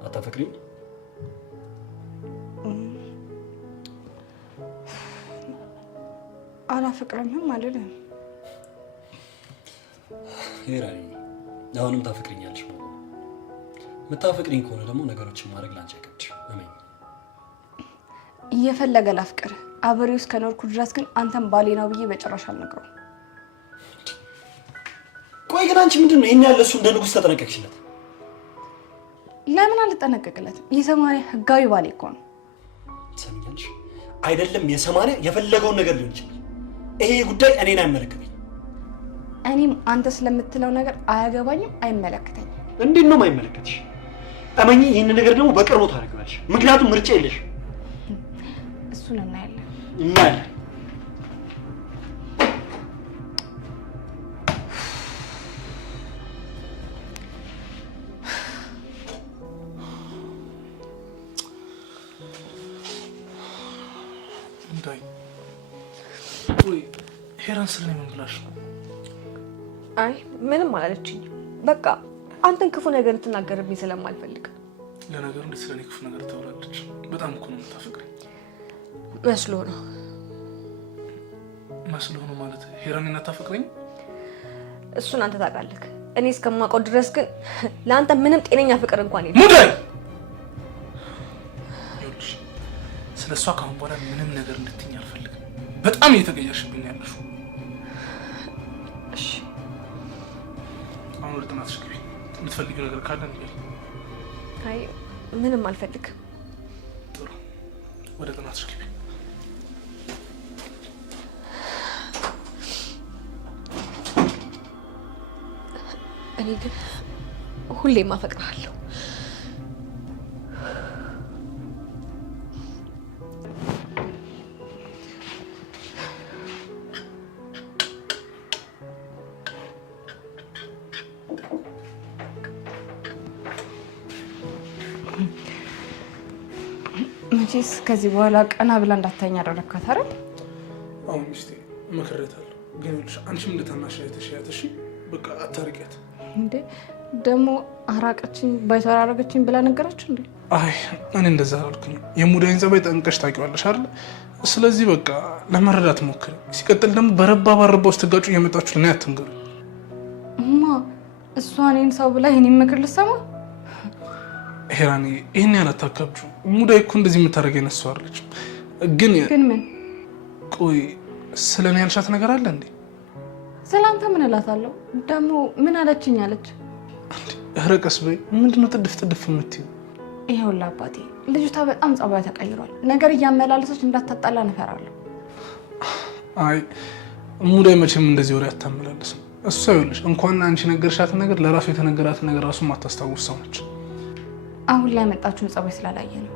አታፈቅሪኝ? አላፈቅረኝም አልልም። ሄራኒ አሁንም ታፈቅሪኛለሽ ማለት ነው። የምታፈቅሪኝ ከሆነ ደግሞ ነገሮችን ማድረግ ላንቺ አይከብድሽም። እመኝ። እየፈለገ ላፍቅር አብሬው እስከኖርኩ ድረስ ግን አንተም ባሌ ነው ብዬ በጭራሽ አልነግረውም። ቆይ ግን አንቺ ምንድነው ይሄን ያለ እሱ እንደ ንጉስ ተጠነቀቅሽለት? ለምን አልጠነቀቅለትም? የሰማንያ ህጋዊ ባሌ እኮ ነው። ሰምኛለሽ? አይደለም የሰማንያ የፈለገውን ነገር ሊሆን ይችላል። ይሄ ጉዳይ እኔን አይመለከተኝም። እኔም አንተ ስለምትለው ነገር አያገባኝም፣ አይመለከተኝም። እንዴት ነው የማይመለከትሽ? እመኚ፣ ይህን ነገር ደግሞ በቅርቡ ታደርጊዋለሽ። ምክንያቱም ምርጫ የለሽ። እሱን እናያለን። እናያለን። እንዳይ ወይ ሄራን ስለኔ ምን ብላሽ ነው? አይ ምንም አላለችኝ። በቃ አንተን ክፉ ነገር እንድትናገርብኝ ስለማልፈልግ። ለነገሩ እንዴት ስለኔ ክፉ ነገር ታወራለች? በጣም እኮ ነው የምታፈቅረኝ። መስሎ ነው ማለት ሄራን እናታፈቅረኝ? እሱን አንተ ታውቃለህ። እኔ እስከማውቀው ድረስ ግን ለአንተ ምንም ጤነኛ ፍቅር እንኳን የለም። ሙዳይ ይኸውልሽ፣ ስለሷ ካሁን በኋላ ምንም ነገር እንድትይኝ አልፈልግም። በጣም እየተገያሽብኝ ያለሽ። እሺ አሁን ወደ ጥናትሽ ግቢ። የምትፈልጊው ነገር ካለ ንገሪኝ። አይ ምንም አልፈልግም። ጥሩ፣ ወደ ጥናትሽ ግቢ። እኔ ግን ሁሌም አፈቅርሃለሁ። መቼስ ከዚህ በኋላ ቀና ብላ እንዳታኝ አደረግካት አይደል? አሁን ሚስቴ መከረታለሁ። ግን ልሽ አንቺም እንደታናሽ አይተሽ በቃ አታርቂያት። እንዴ ደግሞ አራቀችኝ ባይተራረገችኝ ብላ ነገራችሁ እንዴ? አይ እኔ እንደዛ አላልኩኝ። የሙዳይን ጸባይ ጠንቀሽ ታውቂዋለሽ አይደል? ስለዚህ በቃ ለመረዳት ሞክሪ። ሲቀጥል ደግሞ በረባ ባረባው ስትጋጩ እየመጣችሁ ለኔ አትንገሩ። እማ እሷ እኔን ሰው ብላ የኔን ምክር ልትሰማ? ሄራኒ ይሄን ያህል አታካብጁ። ሙዳይ እኮ እንደዚህ የምታደርገኝ ነሱ አይደለች። ግን ምን? ቆይ ስለኔ ያልሻት ነገር አለ እንዴ? ስለአንተ ምን እላታለሁ? ደግሞ ምን አለችኝ አለች? ኧረ ቀስ በይ። ምንድነው ጥድፍ ጥድፍ የምትይው? ይኸውልህ አባቴ ልጅቷ በጣም ጸባይ ተቀይሯል። ነገር እያመላለሰች እንዳታጣላ እንፈራለሁ። አይ ሙዳይ መቼም እንደዚህ ወሬ አታመላለስም። እሷ ይኸውልሽ እንኳን አንቺ ነገርሻት ነገር ለራሱ የተነገራትን ነገር ራሱ ማታስታውስ ሰው ነች። አሁን ላይ መጣችውን ጸባይ ስላላየ ነው።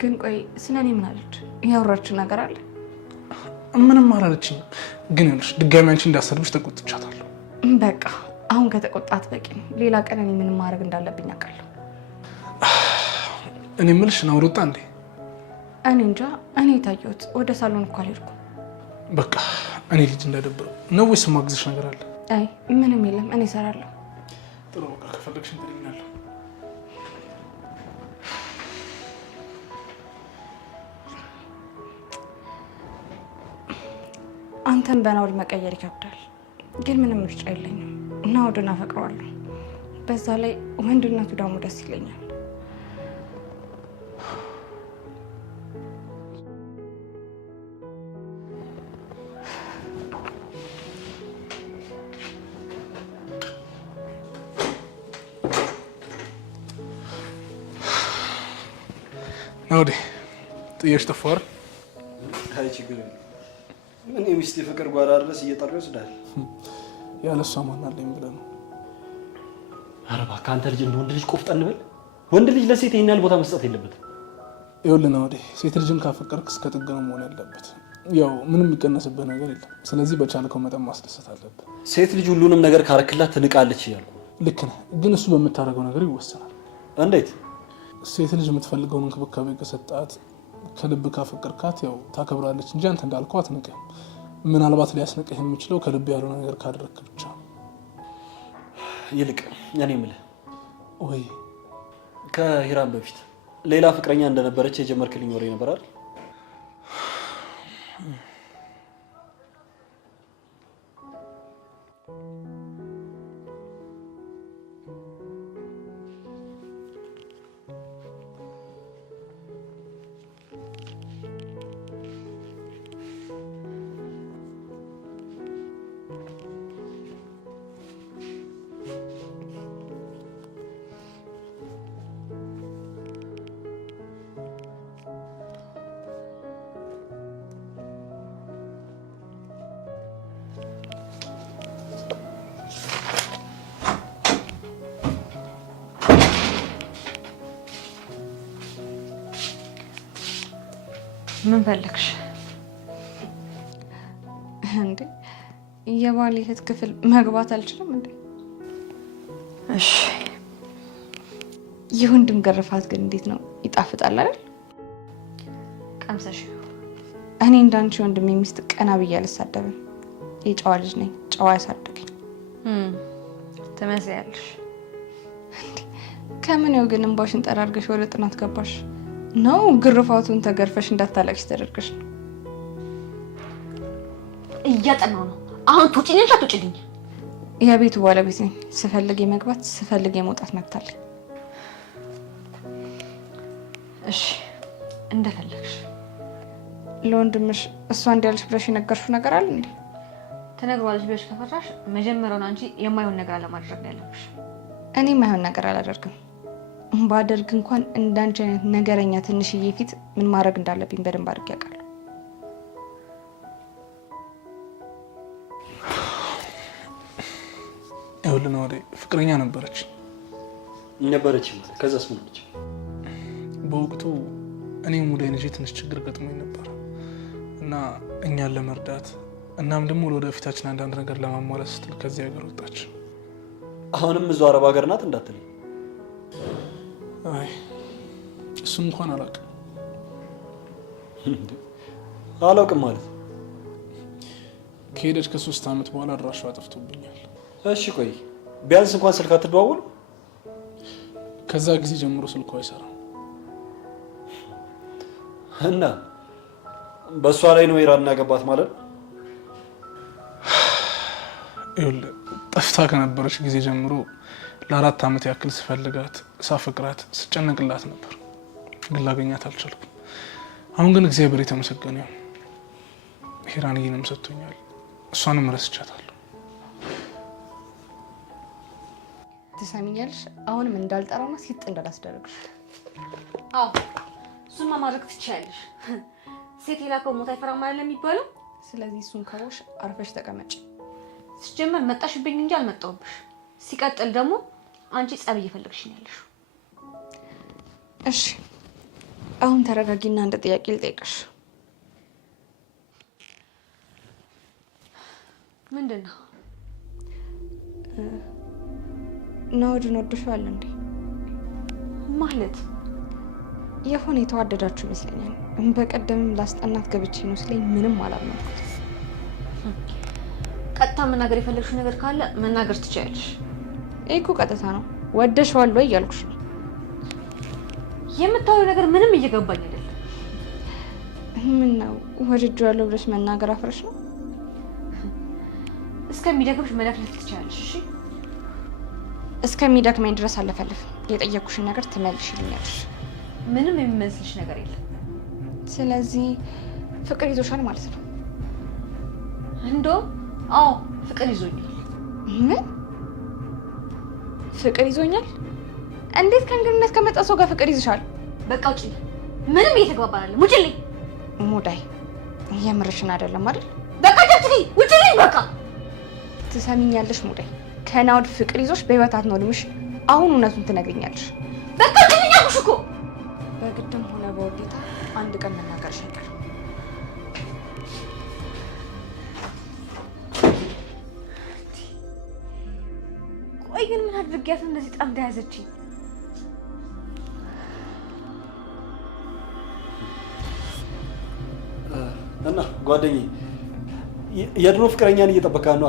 ግን ቆይ ስለኔ ምን አለች? ያወራችው ነገር አለ? ምንም አላለችኝም። ግን ይኸውልሽ ድጋሚ አንቺ እንዳሰድብሽ ተቆጥቻታለሁ። በቃ አሁን ከተቆጣት በቂ ነው። ሌላ ቀን እኔ ምን ማድረግ እንዳለብኝ አውቃለሁ። እኔ የምልሽ ነው ሩጣ እንዴ? እኔ እንጃ። እኔ የታየሁት ወደ ሳሎን እኮ አልሄድኩም። በቃ እኔ ልጅ እንዳይደብረው ነው ወይስ ማግዝሽ ነገር አለ? አይ ምንም የለም፣ እኔ እሰራለሁ። ጥሩ በቃ ከፈለግሽ እንግዲህ አንተን በናውድ መቀየር ይከብዳል። ግን ምንም ምርጫ የለኝም። ናውድን አፈቅረዋለሁ። በዛ ላይ ወንድነቱ ደግሞ ደስ ይለኛል። ናውዴ ጥየሽ ጠፋር? አይ ችግር የለም። ምን የሚስት ፍቅር ጓዳ ድረስ እየጠራ ይወስዳል። ያለሷ ማን አለኝ ብለህ ነው? ኧረ እባክህ አንተ ልጅ እንደ ወንድ ልጅ ቆፍጠን በል። ወንድ ልጅ ለሴት ይሄን ያህል ቦታ መስጠት የለበትም። ይኸውልህ ናውዴ ሴት ልጅን ካፈቀርክ እስከ ጥግ ነው መሆን ያለበት። ያው ምንም የሚቀነስብህ ነገር የለም። ስለዚህ በቻልከው መጠን ማስደሰት አለብህ። ሴት ልጅ ሁሉንም ነገር ካረክላት ትንቃለች እያልኩ። ልክ ነህ፣ ግን እሱ በምታደርገው ነገር ይወሰናል። እንዴት? ሴት ልጅ የምትፈልገውን እንክብካቤ ከሰጣት ከልብ ካፈቀርካት ያው ታከብራለች እንጂ አንተ እንዳልከው አትንቅህም። ምናልባት ሊያስንቅህ የሚችለው ከልብ ያልሆነ ነገር ካደረግክ ብቻ። ይልቅ እኔ የምልህ ወይ ከሂራም በፊት ሌላ ፍቅረኛ እንደነበረች የጀመርክልኝ ወሬ ነበር አይደል? ምን ፈለግሽ እንዴ? የባሌ እህት ክፍል መግባት አልችልም እንዴ? እሺ። የወንድም ግርፋት ግን እንዴት ነው? ይጣፍጣል አይደል? ቀምሰሽ። እኔ እንዳንቺ ወንድሜ ሚስት ቀና ብዬ አልሳደብም። የጨዋ ልጅ ነኝ። ጨዋ ያሳደገኝ ትመስያለሽ። ከምን ነው ግን እንባሽን ጠራርገሽ ወደ ጥናት ገባሽ ነው? ግርፋቱን ተገርፈሽ እንዳታለቅሽ ተደርገሽ ነው? እያጠናው ነው። አሁን ትውጪልኝ አትውጪልኝ? የቤቱ ባለቤት ነኝ። ስፈልግ የመግባት ስፈልግ የመውጣት መብት አለኝ። እሺ እንደፈለግሽ። ለወንድምሽ እሷ እንዲያልሽ ብለሽ የነገርሽው ነገር አለ እንዴ? ተነግሯልሽ ብለሽ ከፈራሽ መጀመሪያውን አንቺ የማይሆን ነገር አለማድረግ ነው ያለብሽ። እኔ የማይሆን ነገር አላደርግም። ባደርግ እንኳን እንዳንቺ አይነት ነገረኛ ትንሽዬ ፊት ምን ማድረግ እንዳለብኝ በደንብ አድርጌ ያውቃለሁ። ይኸውልህ ነው ፍቅረኛ ነበረች ማለት ከዛስ ምን ሆነች? በወቅቱ እኔም ሙዳይ ልጅ ትንሽ ችግር ገጥሞኝ ነበር እና እኛን ለመርዳት እናም ደግሞ ለወደፊታችን አንዳንድ ነገር ለማሟላት ስትል ከዚህ ሀገር ወጣች። አሁንም እዛው አረብ ሀገር ናት እንዳትልኝ። አይ እሱን እንኳን አላውቅም። አላውቅም ማለት ከሄደች ከ3 ዓመት በኋላ አድራሻዋ ጠፍቶብኛል። እሺ ቆይ ቢያንስ እንኳን ስልክ አትደዋወሉ? ከዛ ጊዜ ጀምሮ ስልኳ አይሰራም። እና በእሷ ላይ ነው ኢራን ያገባት ማለት? ይኸውልህ ጠፍታ ከነበረች ጊዜ ጀምሮ ለ4 ዓመት ያክል ስፈልጋት፣ ሳፈቅራት፣ ስጨነቅላት ነበር፣ ግን ላገኛት አልቻልኩም። አሁን ግን እግዚአብሔር የተመሰገነ ይሁን ሄራንዬንም ሰጥቶኛል። እሷንም ረስቻታለሁ። ትሰሚኛለሽ? አሁንም እንዳልጠራውና ሲጥ እንዳላስደርግሽ። አዎ እሱማ ማድረግ ትችያለሽ። ሴት የላከው ሞት አይፈራም አይደል የሚባለው? ስለዚህ እሱን ካወሽ አርፈሽ ተቀመጭ። ሲጀመር መጣሽብኝ እንጂ አልመጣሁብሽ። ሲቀጥል ደግሞ አንቺ ጸብ እየፈለግሽ ነው ያለሽው። እሺ አሁን ተረጋጊና እንደ ጥያቄ ልጠይቅሽ። ምንድን ነው? ናኦድን ወደሽዋል እንዴ? ማለት የሆነ የተዋደዳችሁ ይመስለኛል። በቀደም ላስጠናት ገብቼ ነው ስለኝ ምንም አላመንኩት። ቀጥታ መናገር የፈለግሽው ነገር ካለ መናገር ትችያለሽ። ይሄ እኮ ቀጥታ ነው። ወደሽዋል ወይ እያልኩሽ ነው። የምታወሪው ነገር ምንም እየገባኝ አይደለም። ምን ነው ወድጄዋለሁ ብለሽ መናገር አፍረሽ ነው? እስከሚደክምሽ መለፍለፍ ትችያለሽ። እሺ እስከሚደክመኝ ድረስ አለፈልፍም። የጠየኩሽን ነገር ትመልሽልኛለሽ። ምንም የሚመስልሽ ነገር የለም። ስለዚህ ፍቅር ይዞሻል ማለት ነው? እንደውም አዎ ፍቅር ይዞኛል። ምን ፍቅር ይዞኛል? እንዴት ከእንግድነት ከመጣ ሰው ጋር ፍቅር ይዝሻል? በቃ ውጪ። ምንም እየተግባባን አይደለም። ውጪልኝ። ሙዳይ የምርሽን አይደለም አይደል? በቃ ጀትሪ ውጪልኝ። በቃ ትሰሚኛለሽ ሙዳይ፣ ከናኦድ ፍቅር ይዞሽ በህይወት አትኖሪምሽ። አሁን እውነቱን ትነግሪኛለሽ። በቃ ውጪልኝ አልኩሽ እኮ። በግድም ሆነ በውዴታ አንድ ቀን መናገርሽ አይቀርም። ቆይ ግን ምን አድርጊያት እንደዚህ ጣም እንደያዘችኝ? እና ጓደኛዬ የድሮ ፍቅረኛን እየጠበቃ ነው?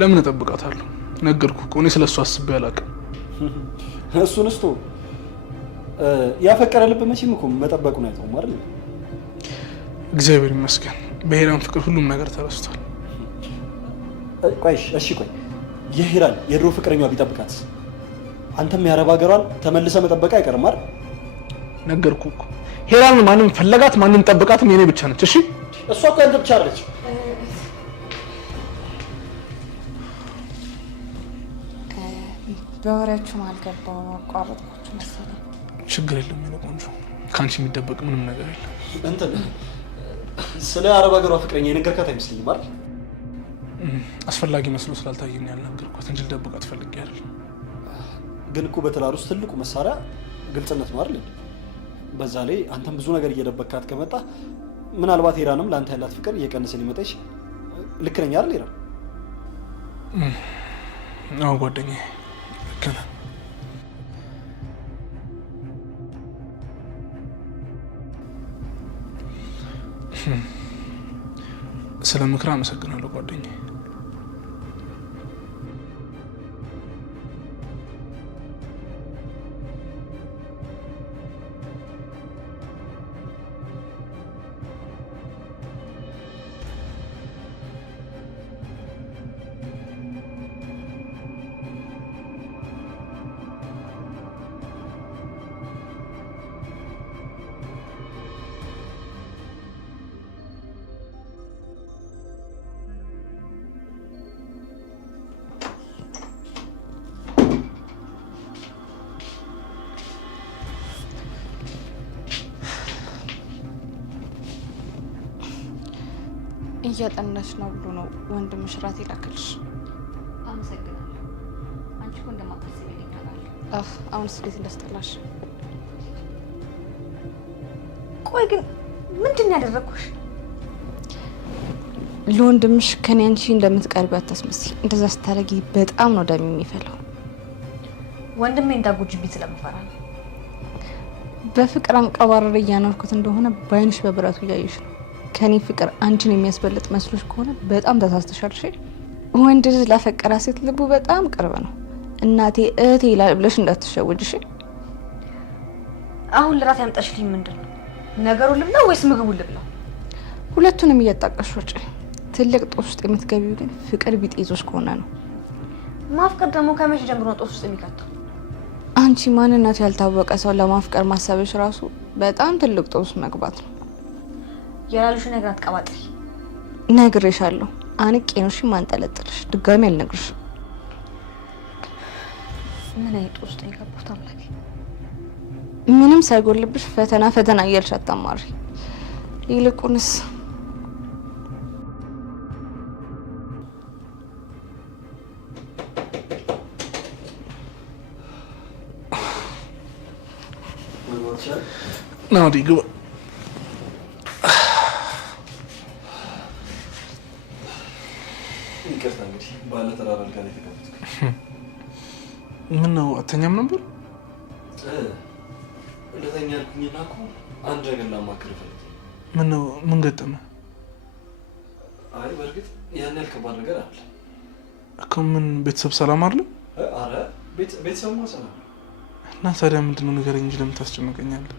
ለምን እጠብቃታለሁ? ነገርኩህ እኮ እኔ ስለሱ አስቤ አላውቅም። እሱን እስቶ ያፈቀረ ልብ መቼም እኮ መጠበቁን አይተውም አይደል? እግዚአብሔር ይመስገን በሄራን ፍቅር ሁሉም ነገር ተረስቷል። ቆይ እሺ ቆይ የሄራን የድሮ ፍቅረኛዋ ቢጠብቃት አንተም የአረብ ሀገሯን ተመልሰ መጠበቅ አይቀርም አይደል? ነገርኩህ እኮ ሄራን ማንም ፈለጋት ማንም ጠብቃትም የኔ ብቻ ነች። እሺ እሷ እኮ ያንተ ብቻ አይደለች። በወሬያችሁ ማልገባው አቋረጥኳችሁ መሰለኝ። ችግር የለም የኔ ቆንጆ፣ ከአንቺ የሚደበቅ ምንም ነገር የለም። እንትን ስለ አረብ ሀገሯ ፍቅረኛ የነገርካት አይመስለኝም አይደል? አስፈላጊ መስሎ ስላልታየኝ ያልነገርኳት እንጂ ልደብቃት ፈልጌ አይደለም። ግን እኮ በትዳር ውስጥ ትልቁ መሳሪያ ግልጽነት ነው አይደል? በዛ ላይ አንተም ብዙ ነገር እየደበካት ከመጣ ምናልባት ሄራንም ለአንተ ያላት ፍቅር እየቀነሰ ሊመጣ ይችላል። ልክ ነኝ አይደል ሄራ? አዎ ጓደኛዬ ልክ ነህ። ስለ ምክር አመሰግናለሁ ጓደኛዬ። እያጠናሽ ነው ብሎ ነው ወንድምሽ ራት ይላክልሽ። አመሰግናለሁ። አንቺ እኮ እንደማታስቢ ይለኛል። አሁንስ እንዴት እንዳስጠላሽ። ቆይ ግን ምንድን ያደረኩሽ? ለወንድምሽ ከኔ አንቺ እንደምትቀርቢ አታስመስይ። እንደዛ ስታረጊ በጣም ነው ደም የሚፈለው። ወንድሜ እንዳጎጅብኝ ስለምፈራ ነው። በፍቅር አንቀባረር እያኖርኩት እንደሆነ በአይንሽ በብረቱ እያየሽ ነው። ከኔ ፍቅር አንቺን የሚያስበልጥ መስሎሽ ከሆነ በጣም ተሳስተሻል። እሺ ወንድ ልጅ ላፈቀራ ሴት ልቡ በጣም ቅርብ ነው። እናቴ እህቴ ይላል ብለሽ እንዳትሸወጂ። እሺ አሁን ለራት ያምጣሽልኝ ምንድነው? ነገሩን ልብላ ወይስ ምግቡን ልብላ? ሁለቱንም እያጣቀሽ ወጪ። ትልቅ ጦስ ውስጥ የምትገቢው ግን ፍቅር ቢጤ ይዞሽ ከሆነ ነው። ማፍቀር ደግሞ ከመቼ ጀምሮ ጦስ ውስጥ የሚከተው? አንቺ ማንነቱ ያልታወቀ ሰው ለማፍቀር ማሰብሽ ራሱ በጣም ትልቅ ጦስ መግባት ነው። ያላልሽ ነገር አትቀባጥሪ። ነግሬሻለሁ። አንቄ ነው እሺ ማንጠለጥልሽ። ድጋሚ አልነግርሽ። ምን አይነት ውስጥ የገባሁት አምላኬ። ምንም ሳይጎልብሽ ፈተና እያልሽ አታማሪ። ይልቁንስ ናዲ ግባ። ይቅርታ እንግዲህ ባለ ተራራል ጋር የተቀመጥኩ። ምን ነው አተኛም ነበር? እንደተኛ ያልኩኝና እኮ አንድ ነገር ላማክር ፈልጌ። ምን ነው ምን ገጠመ? አይ በእርግጥ ያን ያህል ከባድ ነገር አለ እኮ። ምን ቤተሰብ ሰላም አይደል? አረ ቤተሰብማ ሰላም። እና ታዲያ ምንድነው ንገረኝ እንጂ ለምን ታስጨንቀኛለህ?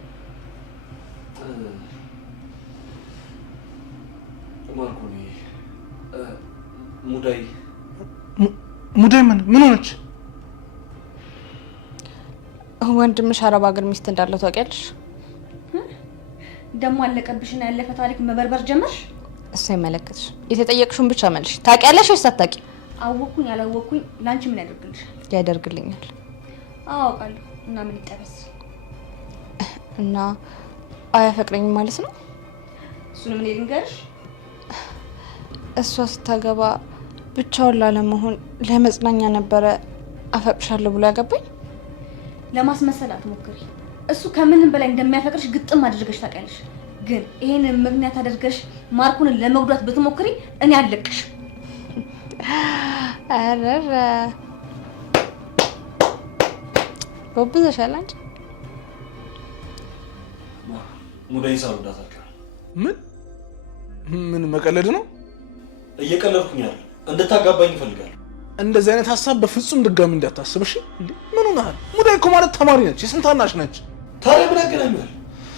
ማርኮኒ ሙዳይ ምን ሆነች? ወንድምሽ አረብ ሀገር ሚስት እንዳለው ታውቂያለሽ? ደሞ አለቀብሽና ያለፈ ታሪክ መበርበር ጀመርሽ? እሱ አይመለከትሽ። የተጠየቅሽውን ብቻ መልሽ። ታውቂያለሽ ወይስ አታውቂ? አወኩኝ አላወኩኝ ላንቺ ምን ያደርግልሻል? ያደርግልኛል። አውቃለሁ። እና ምን ይጠበስ? እና አያፈቅረኝም ማለት ነው? እሱን ምን ልንገርሽ? እሷ ስታገባ ብቻውን ላለመሆን ለመጽናኛ ነበረ አፈቅርሻለሁ ብሎ ያገባኝ። ለማስመሰል አትሞክሪ። እሱ ከምንም በላይ እንደሚያፈቅርሽ ግጥም አድርገሽ ታውቂያለሽ። ግን ይሄንን ምክንያት አድርገሽ ማርኩን ለመጉዳት ብትሞክሪ እኔ አልለቅሽ። አረረ ጎብዘሻል አንቺ። ሙዳይ ሳውዳታካ ምን መቀለድ ነው? እየቀለድኩኝ አይደል? እንድታጋባኝ እፈልጋለሁ። እንደዚህ አይነት ሀሳብ በፍጹም ድጋሚ እንዳታስብ እሺ? እንዴ ምን ሆነሃል? ሙዳይ እኮ ማለት ተማሪ ነች፣ የስንት ታናሽ ነች። ታዲያ ምን ያገናኛል?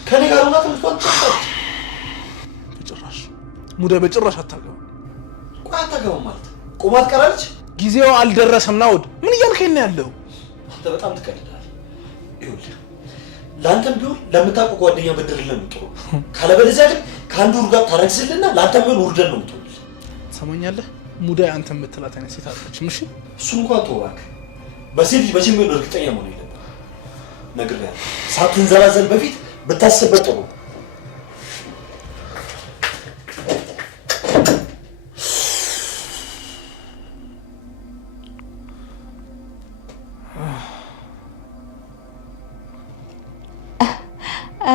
ከኔ ጋር ሆና ትምህርቷን ትጨርሳለች። በጭራሽ ሙዳይ በጭራሽ አታገባም። ቆይ አታገባም ማለት ቁማ ትቀራለች? ጊዜው አልደረሰም። ናውድ ምን እያልከኝ ነው ያለው? አንተ በጣም ትቀልዳለህ። ይኸውልህ ለአንተም ቢሆን ለምታውቀው ጓደኛ ብድርልህ ነው ጥሩ። ካለበለዚያ ግን ከአንዱ ወር ጋር ታረግዝልና ለአንተም ቢሆን ውርደት ነው የምትሆንልህ። ትሰማኛለህ? ሙዳይ አንተ የምትላት አይነት ሴት አለችም። እሺ እሱን እንኳን ተው እባክህ። በሴት ልጅ መቼም ቢሆን እርግጠኛ መሆን የለብህም። ነግሬሃለሁ። ሳትንዘላዘል በፊት ብታስብበት ጥሩ።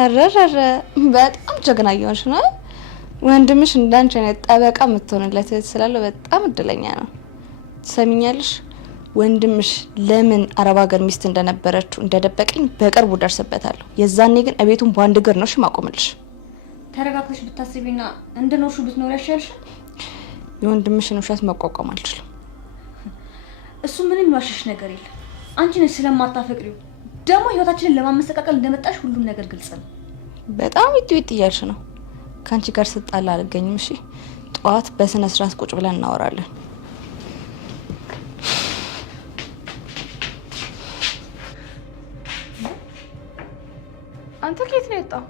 አረረረ በጣም ጀግና እየሆንሽ ነው። ወንድምሽ እንዳንቺ አይነት ጠበቃ የምትሆንለት ስላለው በጣም እድለኛ ነው። ትሰሚኛለሽ? ወንድምሽ ለምን አረብ ሀገር ሚስት እንደነበረችው እንደደበቀኝ በቅርቡ ደርስበታለሁ። የዛኔ ግን እቤቱን በአንድ እግር ነው ማቆምልሽ። ተረጋግተሽ ብታስቢና እንደኖርሹ ብትኖር ያሻልሽ። የወንድምሽን ውሸት መቋቋም አልችልም። እሱ ምንም ያዋሽሽ ነገር የለም። አንቺ ነሽ ስለማታፈቅሪው ደግሞ ህይወታችንን ለማመሰቃቀል እንደመጣሽ ሁሉም ነገር ግልጽ ነው። በጣም ይጥይጥ እያልሽ ነው። ካንቺ ጋር ስጣላ አልገኝም። እሺ ጠዋት በስነ ስርዓት ቁጭ ብለን እናወራለን። አንተ ከየት ነው የወጣው?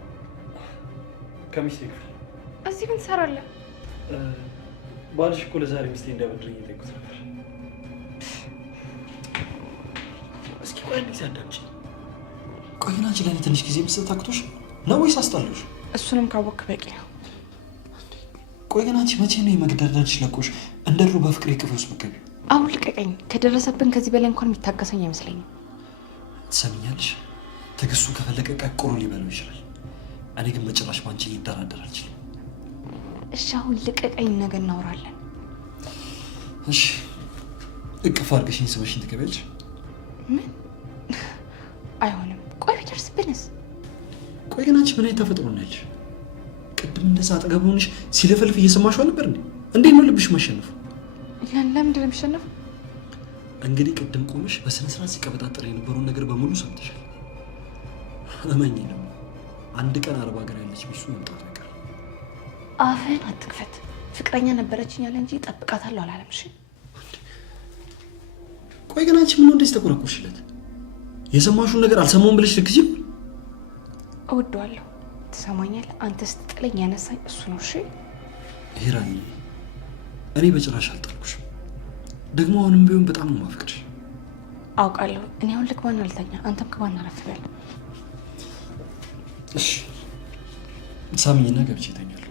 ከሚስቴ ክፍል። እዚህ ምን ትሰራለህ? ባልሽ እኮ ለዛሬ ሚስቴ እንዳበድረኝ የጠየቁት ነበር። እስኪ ቆይ እንዴት አዳምጪ። ቆይ ግን አንቺ ለእኔ ትንሽ ጊዜ መስጠት አቅቶሽ ነው ወይስ አስጣለሽ? እሱንም ካወቅክ በቂ ነው። ቆይ ግን አንቺ መቼ ነው የመግደርደርሽ ለቆሽ እንደ ድሮ በፍቅር ቅፍ ውስጥ መገቢው? አሁን ልቀቀኝ። ከደረሰብን ከዚህ በላይ እንኳን የሚታገሰኝ አይመስለኝም። ትሰሚኛለሽ? ትዕግስቱ ከፈለቀ ቀቅሮ ሊበለው ይችላል። እኔ ግን በጭራሽ ባንቺ ሊደራደር አልችልም። እሺ አሁን ልቀቀኝ፣ ነገ እናወራለን። እሺ እቅፍ አድርገሽኝ ስበሽኝ ትገቢያለሽ? ምን? አይሆንም። ቆይ ቢደርስብንስ? ቆይ ግን አንቺ ምን አይነት ተፈጥሮ ነው ያለሽ? ቅድም እንደዛ አጠገብ ሆነሽ ሲለፈልፍ እየሰማሽው አልነበር እንዴ? እንዴት ነው ልብሽ ማሸነፉ? ለምንድን ነው የሚሸነፈው? እንግዲህ ቅድም ቆመሽ በስነ ስርዓት ሲቀበጣጠር የነበረውን ነገር በሙሉ ሰምተሻል። እመኚ ነው አንድ ቀን አረብ ሀገር ያለች ሚስቱ መምጣቱ አይቀርም። አፍህን አትክፈት። ፍቅረኛ ነበረችኝ ያለ እንጂ ጠብቃታለሁ አላለም። እሺ ቆይ ግን አንቺ ምን እንደዚህ ተቆረቆሽለት? የሰማሽውን ነገር አልሰማውም ብለሽ ልክዚው? እወደዋለሁ። ትሰማኛለህ? አንተ ስትጥለኝ ያነሳኝ እሱ ነው። እሺ ሄራኒ፣ እኔ በጭራሽ አልጣልኩሽም። ደግሞ አሁንም ቢሆን በጣም ነው የማፈቅርሽ። አውቃለሁ። እኔ አሁን ልግባና አልተኛ፣ አንተም ግባና አረፍ በል። እሺ ሳሚኝና ገብቼ እተኛለሁ።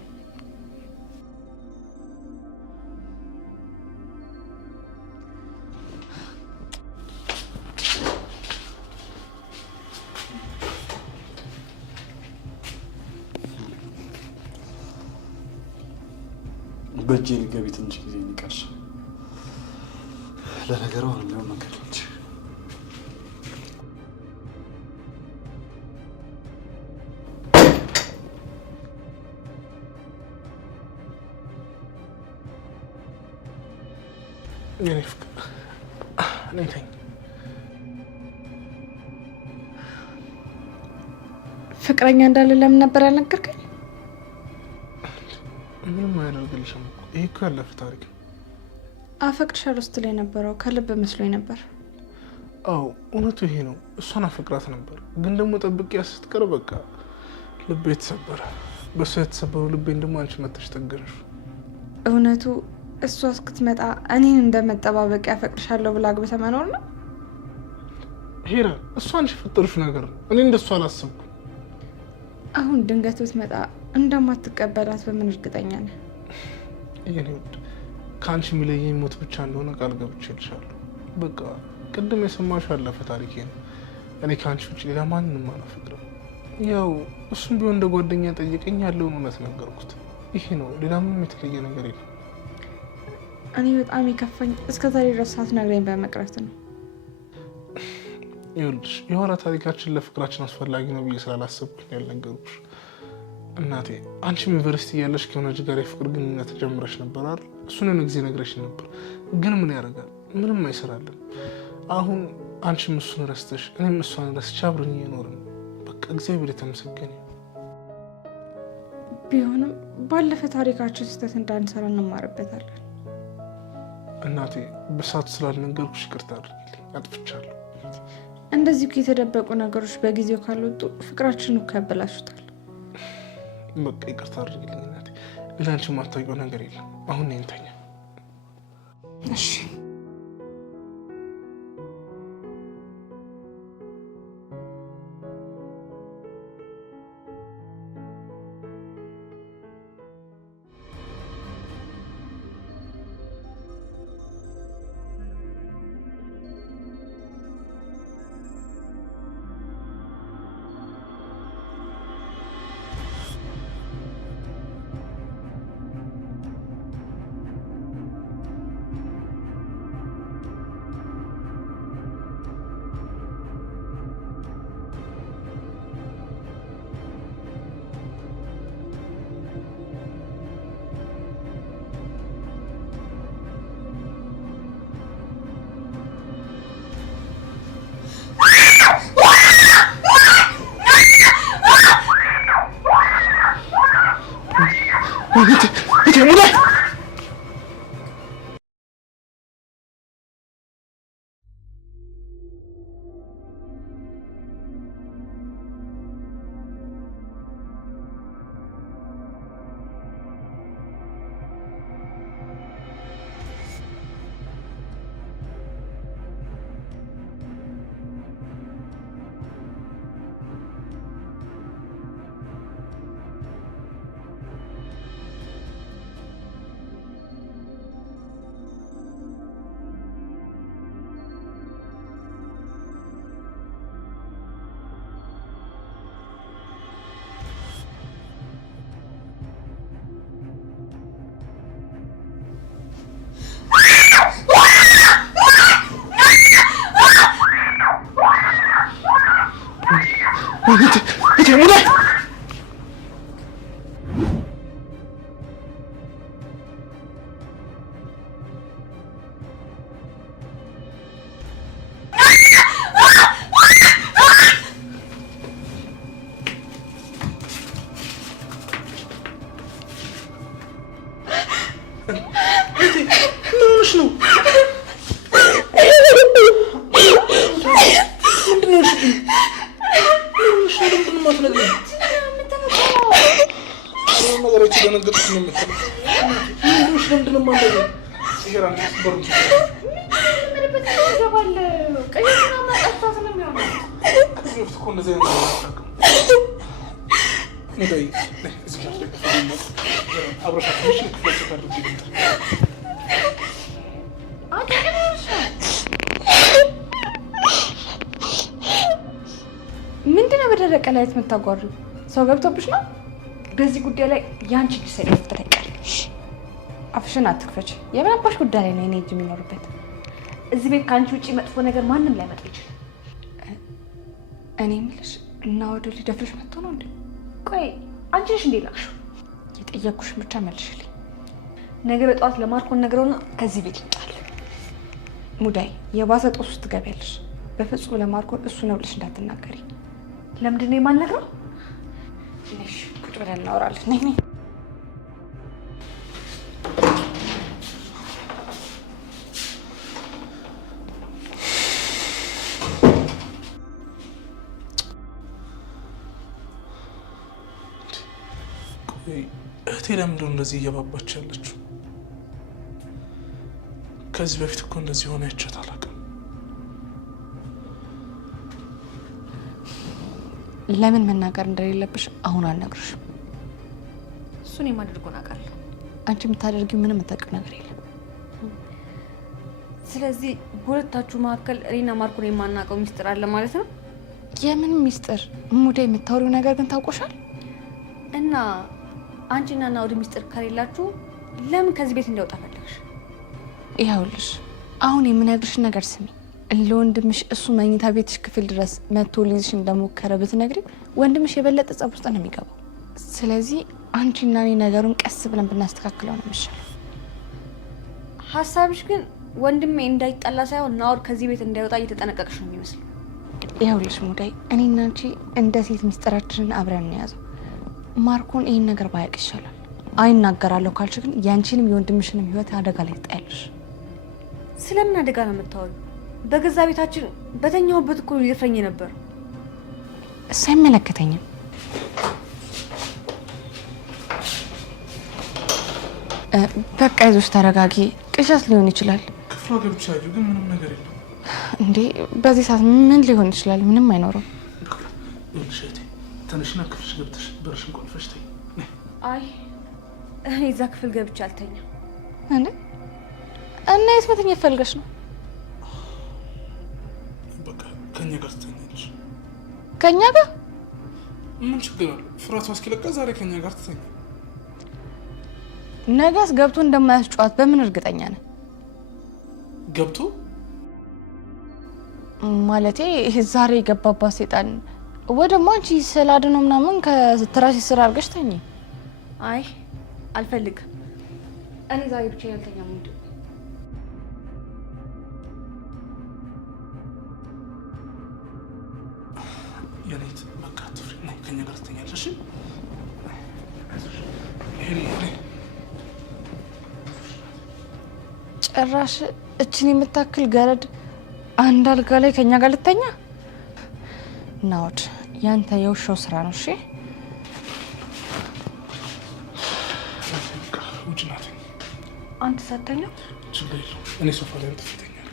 በእጄ ልገቢ ትንሽ ጊዜ የሚቀርሽ ለነገሩ አሁን ቢሆን መንገዶች የኔ ፍቅር ነይ ተኝ። ፍቅረኛ እንዳለ ለምን ነበር ያልነገርከኝ? ምንም አያደርግልሽም። ይሄ እኮ ያለፈ ታሪክ ነው። አፈቅርሻለሁ ስትል የነበረው ከልብ መስሎኝ ነበር። አዎ እውነቱ ይሄ ነው። እሷን አፈቅራት ነበር፣ ግን ደግሞ ጠብቂያ ስትቀር በቃ ልቤ የተሰበረ። በእሷ የተሰበረው ልቤን ደግሞ አንቺ መተሽ ጠገንሽ። እውነቱ እሷ እስክትመጣ እኔን እንደመጠባበቅ ያፈቅርሻለሁ ብላ አግብተህ መኖር ነው? ሄራ፣ እሷ አንቺ የፈጠሩሽ ነገር ነው። እኔ እንደሷ አላሰብኩም። አሁን ድንገት ብትመጣ እንደማትቀበላት በምን እርግጠኛ ነህ? የኔ ውድ፣ ከአንቺ የሚለየኝ ሞት ብቻ እንደሆነ ቃል ገብቼልሻለሁ። በቃ ቅድም የሰማሽው ያለፈ ታሪኬ ነው። እኔ ከአንቺ ውጭ ሌላ ማንንም አላፈቅርም። ያው እሱም ቢሆን እንደ ጓደኛ ጠየቀኝ፣ ያለውን እውነት ነገርኩት። ይሄ ነው፣ ሌላ ምንም የተለየ ነገር የለም። እኔ በጣም የከፋኝ እስከዛሬ ድረስ ሳትነግረኝ በመቅረት ነው። ይኸውልሽ የኋላ ታሪካችን ለፍቅራችን አስፈላጊ ነው ብዬ ስላላሰብኩኝ ያልነገርኩሽ። እናቴ አንቺም ዩኒቨርሲቲ እያለሽ ከሆነ ልጅ ጋር የፍቅር ግንኙነት ጀምረሽ ነበር አይደል? እሱን የሆነ ጊዜ ነግረሽ ነበር፣ ግን ምን ያደርጋል ምንም አይሰራልን። አሁን አንቺም እሱን ረስተሽ እኔም እሷን ረስቼ አብረን እየኖርን በቃ እግዚአብሔር የተመሰገነ። ቢሆንም ባለፈ ታሪካችን ስህተት እንዳንሰራ እንማርበታለን። እናቴ በሰዓቱ ስላልነገርኩሽ ይቅርታ አድርጊልኝ፣ አጥፍቻለሁ። እንደዚህ የተደበቁ ነገሮች በጊዜው ካልወጡ ፍቅራችንን እኮ ያበላሹታል። በቃ ይቅርታ አድርጊልኝ እናቴ። ሌላ አንቺ የማታውቂው ነገር የለም። አሁን ነይ እንተኛ። እሺ ሙዳይ ምንድነው በደረቀ ላይ የምታጓሪው? ሰው ገብቶብሽ ነው? በዚህ ጉዳይ ላይ ያንቺ ልጅ ሳይፈጠር አይቀርም። አፍሽን አትክፈች። የምናባሽ ጉዳይ ላይ ነው እኔ እጅ የሚኖርበት። እዚህ ቤት ከአንቺ ውጪ መጥፎ ነገር ማንም ላይመጣ ይችላል። እኔ የምልሽ እና ወደ ሊደፍርሽ መጥቶ ነው እንዴ? ቆይ አንቺ ነሽ እንዴ ላክሽው? የጠየኩሽን ብቻ መልሽልኝ። ነገ በጠዋት ለማርኮን ነግረውና ከዚህ ቤት ይጣል። ሙዳይ የባሰ ጦስ ውስጥ ትገቢያለሽ። በፍጹም ለማርኮን እሱ ነው ብለሽ እንዳትናገሪ። ለምንድን ነው የማልነግረው? እሺ ቁጭ ብለን እናወራለን። ነይ ነይ። እህቴ ለምንድነው እንደዚህ እየባባች ያለችው? ከዚህ በፊት እኮ እንደዚህ ሆነ አይቻት አላውቅም። ለምን መናገር እንደሌለብሽ አሁን አልነግርሽም። እሱን የማደርገውን አውቃለሁ። አንቺ የምታደርጊው ምንም የምታውቂው ነገር የለም። ስለዚህ በሁለታችሁ መካከል እኔና ማርኮን የማናውቀው ሚስጥር አለ ማለት ነው? የምን ሚስጥር? ሙዳይ የምታወሪው ነገር ግን ታውቆሻል። እና አንቺና ናውድ ሚስጥር ከሌላችሁ ለምን ከዚህ ቤት እንዲወጣ ፈለግሽ? ይኸውልሽ አሁን የምነግርሽ ነገር ስሚ። ለወንድምሽ እሱ መኝታ ቤትሽ ክፍል ድረስ መጥቶ ሊይዝሽ እንደሞከረ ብትነግሪ ወንድምሽ የበለጠ ጸብ ውስጥ ነው የሚገባው። ስለዚህ አንቺና እኔ ነገሩን ቀስ ብለን ብናስተካክለው ነው የሚሻለው። ሀሳብሽ ግን ወንድሜ እንዳይጣላ ሳይሆን ናውድ ከዚህ ቤት እንዳይወጣ እየተጠነቀቅሽ ነው የሚመስለው። ይኸውልሽ ሙዳይ እኔና አንቺ እንደ ሴት ሚስጥራችንን አብረን እንያዘው። ማርኮን ይህን ነገር ባያውቅ ይሻላል። አይናገራለሁ ካልሽ ግን ያንቺንም የወንድምሽንም ህይወት አደጋ ላይ ትጣያለሽ። ስለምን አደጋ ነው የምታወሪው? በገዛ ቤታችን በተኛውበት እኮ ሊደፍረኝ ነበር። እሱ አይመለከተኝም። በቃ ይዞሽ ተረጋጊ። ቅዠት ሊሆን ይችላል። ክፍሏ ገብቻለሁ ግን ምንም ነገር የለም። እንዴ በዚህ ሰዓት ምን ሊሆን ይችላል? ምንም አይኖርም። ተነሽና ክፍልሽ ገብተሽ በርሽን ቆልፈሽ ተኝ። አይ እኔ እዛ ክፍል ገብቼ አልተኛም። እንዴ እና የት መተኛት ፈልገሽ ነው? በቃ ከኛ ጋር ትተኛለሽ። ከኛ ጋር ምን ችግር አለ? ፍራቷ እስኪለቃ ዛሬ ከኛ ጋር ትተኛ። ነገስ ገብቶ እንደማያስጨዋት በምን እርግጠኛ ነህ? ገብቶ ማለቴ ዛሬ የገባባት ሴጣን ወደ ማንቺ ስላድነው ምናምን ከትራሽ ስራ አድርገሽ ተኝ። አይ አልፈልግም። እኔ ዛሬ ብቻ ያልተኛም እንዴ? የኔት በቃ ትፍሪ ነይ ከኛ ጋር ትተኛለሽ። እሺ ጭራሽ እችን የምታክል ገረድ አንድ አልጋ ላይ ከኛ ጋር ልተኛ? ናውድ ያንተ የውሻው ስራ ነው። እሺ አንተ ሳተኛ እኔ ሶፋ ላይ ተፈተኛል።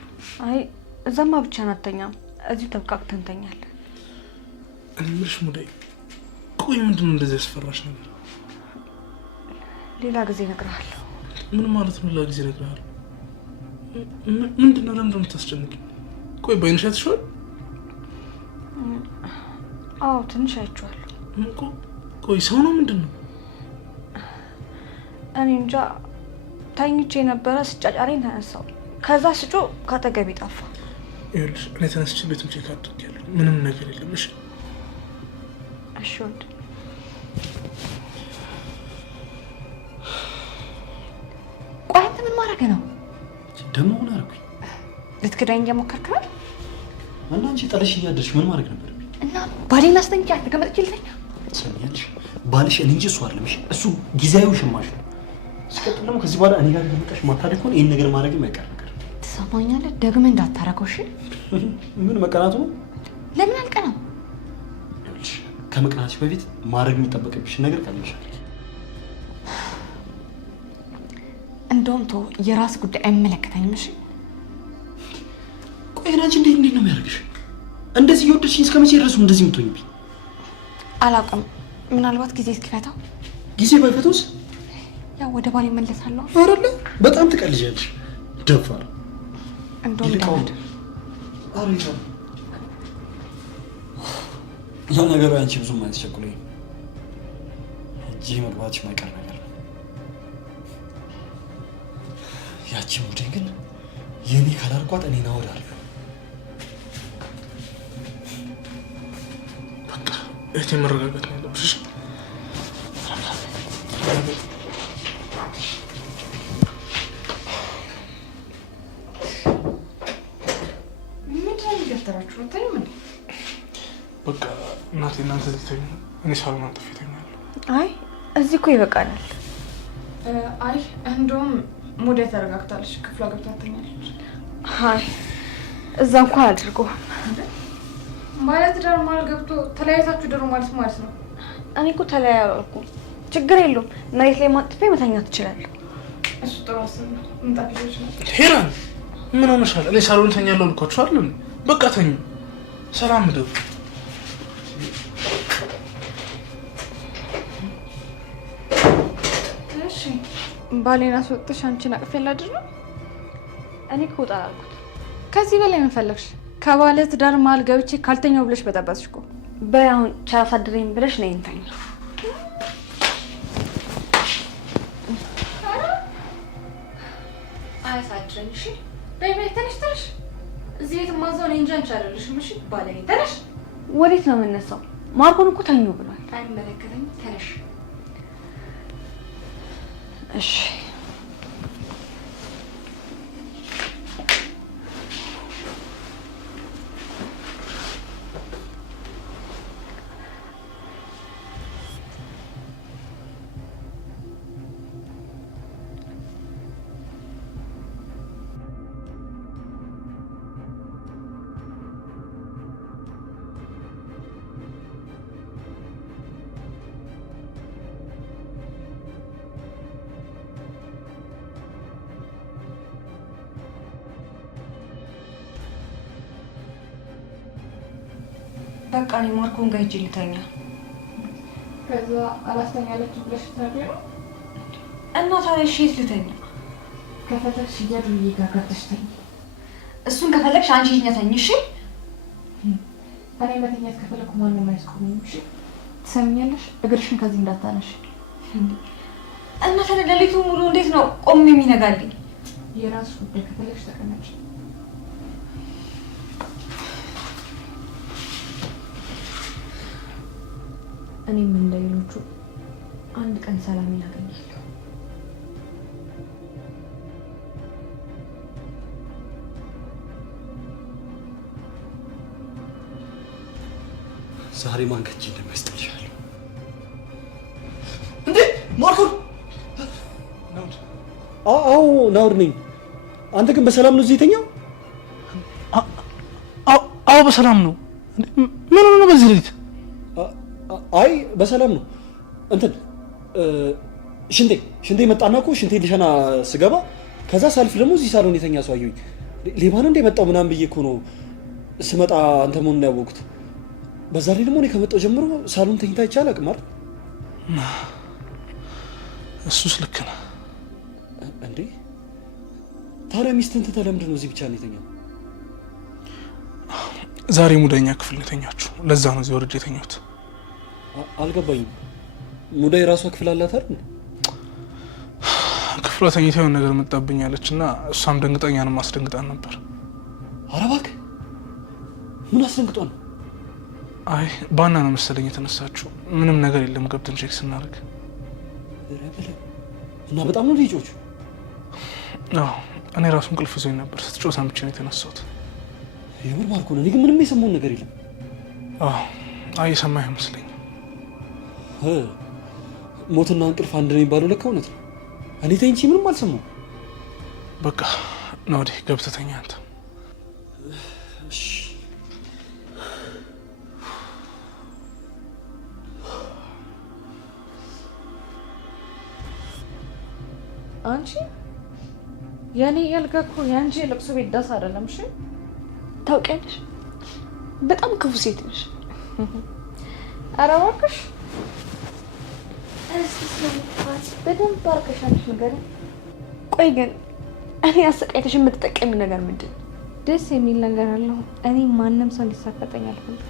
አይ እዛማ ብቻ ናተኛም እዚሁ ተብቃቅተን እንተኛለን። እኔ ምንሽ ሙዳይ ቆይ ምንድነው እንደዚህ ያስፈራሽ ነገር? ሌላ ጊዜ እነግርሃለሁ። ምን ማለት ነው ሌላ ጊዜ እነግርሃለሁ? ምንድነው ለምን የምታስጨንቂ? ቆይ በእንሻ ተሽዋል? አዎ ትንሽ አይቼዋለሁ። ቆይ ሰው ነው ምንድነው? እኔ እንጃ ታኝቼ ነበረ ስጫጫሬን ተነሳው። ከዛ ስጮ ካጠገቤ ጠፋ። ይኸውልሽ እኔ ተነስቼ ቤቱን ቼክ አድርጌያለሁ። ምንም ነገር የለም። እሺ እሺ ወንድ ቆይ አንተ ምን ማድረግ ነው ደግሞ? ምን አደረኩኝ? ልትክዳኝ እየሞከርክ ነው? እና አንቺ ጠለሽ እያደርሽ ምን ማድረግ ነበር? እና ባሌን አስተንጫ ተቀመጥች ልተኛ? ትሰሚያለሽ? ባልሽ እኔ እንጂ እሱ አይደለም። እሱ ጊዜያዊ ሽማሽ ነው። ሲቀጥል ደግሞ ከዚህ በኋላ እኔ ጋር ለመጣሽ ማታደግ ከሆነ ይሄን ነገር ማድረግ የማይቀር ነገር። ትሰማኛለህ? ደግመህ እንዳታረገው እሺ? ምን መቀናቱ ነው? ለምን አልቀናም? ከመቅናትሽ በፊት ማድረግ የሚጠበቅብሽ ነገር ቀልሻል። እንደውም ተው፣ የራስ ጉዳይ አይመለከተኝም። እሺ ቆይ አንቺ እንዴት ነው የሚያደርግሽ? እንደዚህ እየወደድሽኝ እስከ መቼ ድረስ እንደዚህ የምትሆኝብኝ? አላውቅም። ምናልባት ጊዜ እስኪፈታው። ጊዜ ባይፈታውስ? ያው ወደ ባል እመለሳለሁ። አይደለ? በጣም ትቀልጃለሽ። ደፋር እንደውም ዳውድ አሪፍ ነው። ለነገሩ አንቺ ብዙም አያስቸኩለኝ። እጄ መግባትሽ ማይቀር ነገር ነው። ያቺ ሙዴ ግን የኔ ካላልኳት እኔ ነው ወዳለሁ። በቃ እህቴ መረጋጋት ነው ያለብሽ። በቃ እናቴ እናንተ እዚህ እኔ ሳሎን አንጥፌ እተኛለሁ። አይ እዚህ እኮ ይበቃናል። አይ እንደውም ሙዴ ተረጋግታለች፣ ክፍሏ ገብታ ትተኛለች። አይ እዛ እንኳን አድርገው ማለት ዳር ማለት ገብቶ ተለያይታችሁ ደሩ ማለት ነው። እኔ እኮ ተለያያልኩ፣ ችግር የለውም። መሬት ላይ ማጥፌ መተኛት ትችላለህ። እሱ ጥሩ አሰብ ነው። እንጣፍጆች ነው። ሄራን ምን ሆነሻል? እኔ ሳሎን ተኛለሁ ልኳችሁ አይደል? በቃ ተኙ። ሰላም ደሩ። እሺ ባሌን አስወጥሽ አንቺን አቅፌ ላድር ነው? እኔ እኮ ወጣ አልኩት። ከዚህ በላይ ምን ፈለግሽ? ከባለ ትዳር መሀል ገብቼ ካልተኛው ብለሽ በጠበጥሽ እኮ። በይ አሁን ቻላ ሳድረኝ ብለሽ ነይ እንተኛ። አያሳድረኝ። እሺ በይ በይ ተነሽ ተነሽ። እዚህ ቤት ማዛው እኔ እንጂ አንቺ አይደለሽም። እሺ ባለኝ ተነሽ። ወዴት ነው የምነሳው? ማርኮን እኮ ተኙ ብሏል። አይመለከተኝም። ተነሽ። እሺ በቃ እኔ ማርኮን ጋር ሂጅ ልተኛ። ከዛ አላስተኛለች ብለሽ ታዲያ ነው እና ታዲያ እሺ የት ልተኛ? ከፈለግሽ እያዱዬ ጋር ገብተሽ ተኝ። እሱን ከፈለግሽ አንቺ ሂጂና ተኝ። እሺ እኔ መተኛት ከፈለኩ ማንም አያስቆመኝም። እሺ ትሰሚኛለሽ? እግርሽን ከዚህ እንዳታነሽ። እና ታዲያ ሌሊቱ ሙሉ እንዴት ነው ቆሜ የሚነጋልኝ? የራስሽ ጉዳይ። ከፈለግሽ ተቀመጭ። እኔም እንደሌሎቹ አንድ ቀን ሰላም ያገኛለሁ። ዛሬ ማን ከእጅ እንደሚያስጥልሻለሁ እንዴ? ማርኮን! ናውድ! አዎ ናውድ ነኝ። አንተ ግን በሰላም ነው እዚህ የተኛው? አዎ በሰላም ነው። ምን ሆነ በዚህ ሌሊት? አይ በሰላም ነው። እንትን ሽንቴ መጣና እኮ ሽንቴ ልሸና ስገባ ከዛ ሳልፍ ደግሞ እዚህ ሳሎን የተኛ ሰው አየሁኝ። ሌባ ነው እንደ መጣው ምናምን ብዬ እኮ ነው ስመጣ አንተ መሆኑን ያወቅሁት። በዛ ላይ ደግሞ እኔ ከመጣሁ ጀምሮ ሳሎን ተኝታ ይቻል አቅም አይደል? እሱስ ልክ ነህ እንዴ። ታዲያ ሚስትህን ትተህ ለምንድን ነው እዚህ ብቻ ነው የተኛው? ዛሬ ሙዳኛ ክፍል ነው የተኛችሁ። ለዛ ነው እዚህ ወርጄ የተኛሁት። አልገባኝም። ሙዳ የራሷ ክፍል አላት አይደል? ክፍሏ ተኝታ የሆነ ነገር መጣብኛለች እና እሷም ደንግጠኛንም አስደንግጣን ነበር። ኧረ እባክህ ምን አስደንግጧ ነው? አይ ባና ነው መሰለኝ የተነሳችው። ምንም ነገር የለም ገብተን ቼክ ስናደርግ። እና በጣም ነው ልጆቹ? አዎ እኔ ራሱ እንቅልፍ ይዞኝ ነበር። ስትጮህ ሰምቼ ነው የተነሳሁት። የምር ማርኮ ነው? እኔ ግን ምንም የሰማውን ነገር የለም። አዎ አይ የሰማህ አይመስለኝም። ሞትና እንቅልፍ አንድ ነው የሚባለው ለካ እውነት ነው። እኔ ተኝቼ ምንም አልሰማሁም። በቃ ነው ወዲህ ገብተህ ተኛ አንተ። አንቺ ያኔ ያልጋኩ ያንቺ ለቅሶ ቤት ዳስ አይደለም። እሺ ታውቂያለሽ፣ በጣም ክፉ ሴት ነሽ። ኧረ እባክሽ በደንብ አርቀሻለሽ ነገር። ቆይ ግን እኔ አሰቃይተሽ የምትጠቀሚው ነገር ምንድን ነው? ደስ የሚል ነገር አለው። እኔ ማንም ሰው እንዲሳፈጠኝ አልፈልግም።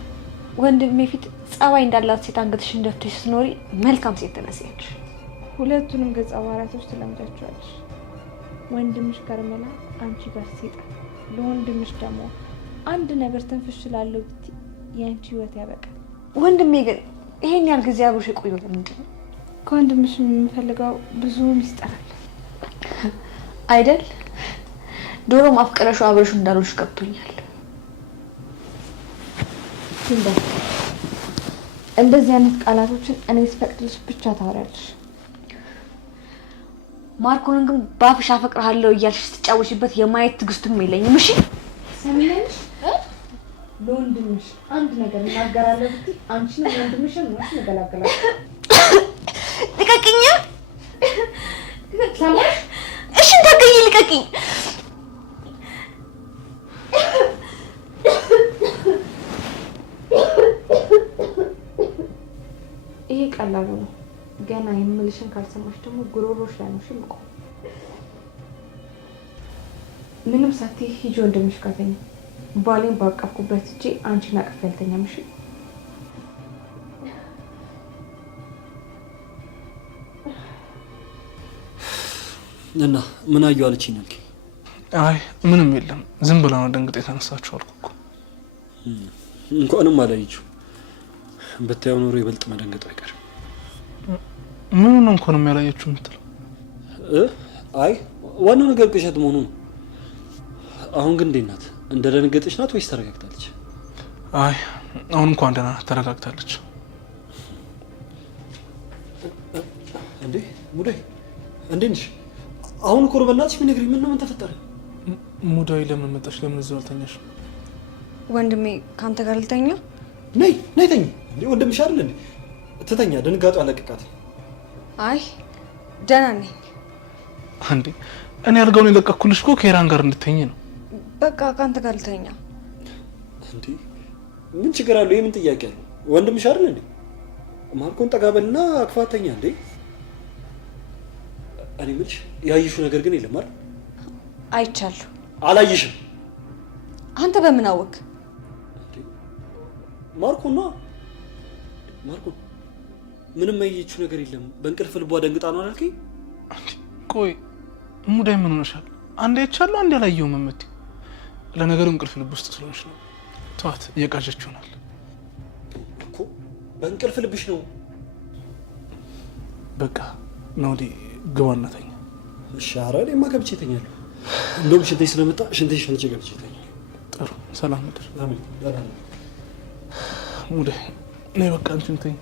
ወንድሜ ፊት ጸባይ እንዳላት ሴት አንገትሽን ደፍተሽ ስትኖሪ መልካም ሴት ትመስያለሽ። ሁለቱንም ገጸ ባህሪያቶች ትለምጃቸዋለሽ። ወንድምሽ ከርመላ፣ አንቺ ጋር ሴጣን። ለወንድምሽ ደግሞ አንድ ነገር ትንፍሽ ስላለው የአንቺ ህይወት ያበቃል። ወንድሜ ግን ይሄን ያህል ጊዜ አብሮሽ የቆየው ምንድን ነው? ከወንድምሽ የምፈልገው ብዙ ሚስጥር አለ አይደል? ዶሮ ማፍቀረሹ አብረሹ እንዳሉሽ ገብቶኛል። እንደዚህ አይነት ቃላቶችን እኔ ስፈቅድልሽ ብቻ ታወሪያለሽ። ማርኮንን ግን ባፍሽ አፈቅርሃለሁ እያልሽ ስትጫወሽበት የማየት ትዕግስቱም የለኝም። እሺ ሰሚነሽ ለወንድምሽ አንድ ነገር እናገራለሁ ብትይ አንቺ ነው ወንድምሽን ነው ነገላገላል። ልቀቅኝ! ሰማሽ? እሺ እንዳገኝ ልቀቅኝ! ይሄ ቀላሉ ነው። ገና የምልሽን ካልሰማሽ ደግሞ ጉሮሮሽ ላይ ነው ሽምቆ። ምንም ሳትይ ሂጂ ወንድምሽ ጋር ተኛ። ባሌን ባቀፍኩበት እጄ አንቺን አቅፌ አልተኛም። እሺ እና ምን አየሁ አለችኝ አልከኝ? አይ ምንም የለም ዝም ብላ ነው ደንግጥ የተነሳችው አልኩ እኮ። እንኳንም አላየችው። ብታየው ኖሮ ይበልጥ መደንገጡ አይቀርም። ምን ነው እንኳን የሚያላየችው የምትለው? አይ ዋናው ነገር ቅዠት መሆኑ ነው። አሁን ግን እንዴት ናት? እንደደነገጠች ናት ወይስ ተረጋግታለች? አይ አሁን እንኳን ደህና ናት፣ ተረጋግታለች። እንዴ ሙዳይ እንዴት ነሽ? አሁን እኮ በእናትሽ ቢነግሪኝ ምን ነው ምን ተፈጠረ? ሙዳይ ለምን መጣሽ? ለምን እዛው አልተኛሽ? ወንድሜ ካንተ ጋር ልተኛ? ነይ ተኝ። እንዴ ወንድምሽ አይደል እንዴ? ትተኛ። ድንጋጤው አለቀቃት። አይ ደህና ነኝ። እንዴ እኔ አልጋውን የለቀኩልሽ እኮ ከሄራን ጋር እንድትተኝ ነው። በቃ ካንተ ጋር ልተኛ። እንዴ ምን ችግር አለው? የምን ጥያቄ አለው? ወንድምሽ አይደል እንዴ? ማርኮን ጠጋበልና አክፋተኛ። እንዴ እኔ የምልሽ ያየሽው ነገር ግን የለም አይደል? አይቻለሁ። አላየሽም? አንተ በምን አወቅ? ማርኮን ምንም ያየችው ነገር የለም። በእንቅልፍ ልቧ ደንግጣ ነው አላልከኝ? ቆይ ሙዳይ ምን ሆነሻል? አንዴ አይቻለሁ አንዴ አላየሁም የምትይው? ለነገሩ እንቅልፍ ልብ ውስጥ ስለሆነሽ ነው። ተዋት፣ እየቃዠች ይሆናል እኮ። በእንቅልፍ ልብሽ ነው። በቃ ናውዲ ግባና ተኛ። እሺ። ኧረ እኔማ ገብቼ እተኛለሁ። እንደውም ሽንቴ ስለመጣ ሽንቴ ሸንቼ ገብቼ እተኛለሁ። ጥሩ ሰላም ምድር። አሜን። ሙዳይ ነይ በቃ አንቺም ተኝ።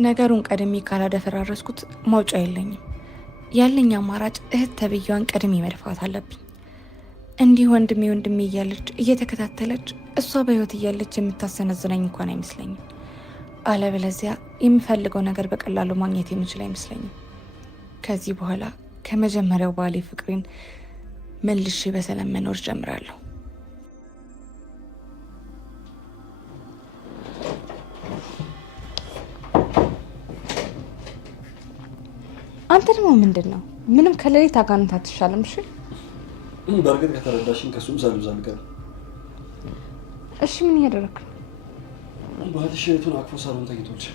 ነገሩን ቀድሜ ካላደፈራረስኩት ማውጫ የለኝም። ያለኝ አማራጭ እህት ተብያዋን ቀድሜ መድፋት አለብኝ። እንዲህ ወንድሜ እያለች እየተከታተለች እሷ በህይወት እያለች የምታሰነዝነኝ እንኳን አይመስለኝም። አለበለዚያ የምፈልገው ነገር በቀላሉ ማግኘት የምችል አይመስለኝም። ከዚህ በኋላ ከመጀመሪያው ባሌ ፍቅሬን መልሼ በሰላም መኖር ጀምራለሁ። አንተ ደግሞ ምንድን ነው? ምንም ከሌሊት አጋንንት አትሻለም። እሺ በእርግጥ ከተረዳሽኝ ከሱም ሳልብዛ ነገር። እሺ ምን እያደረክ ነው? ባልሽ እህቱን አቅፎ ሳሎን ተኝቶልሽ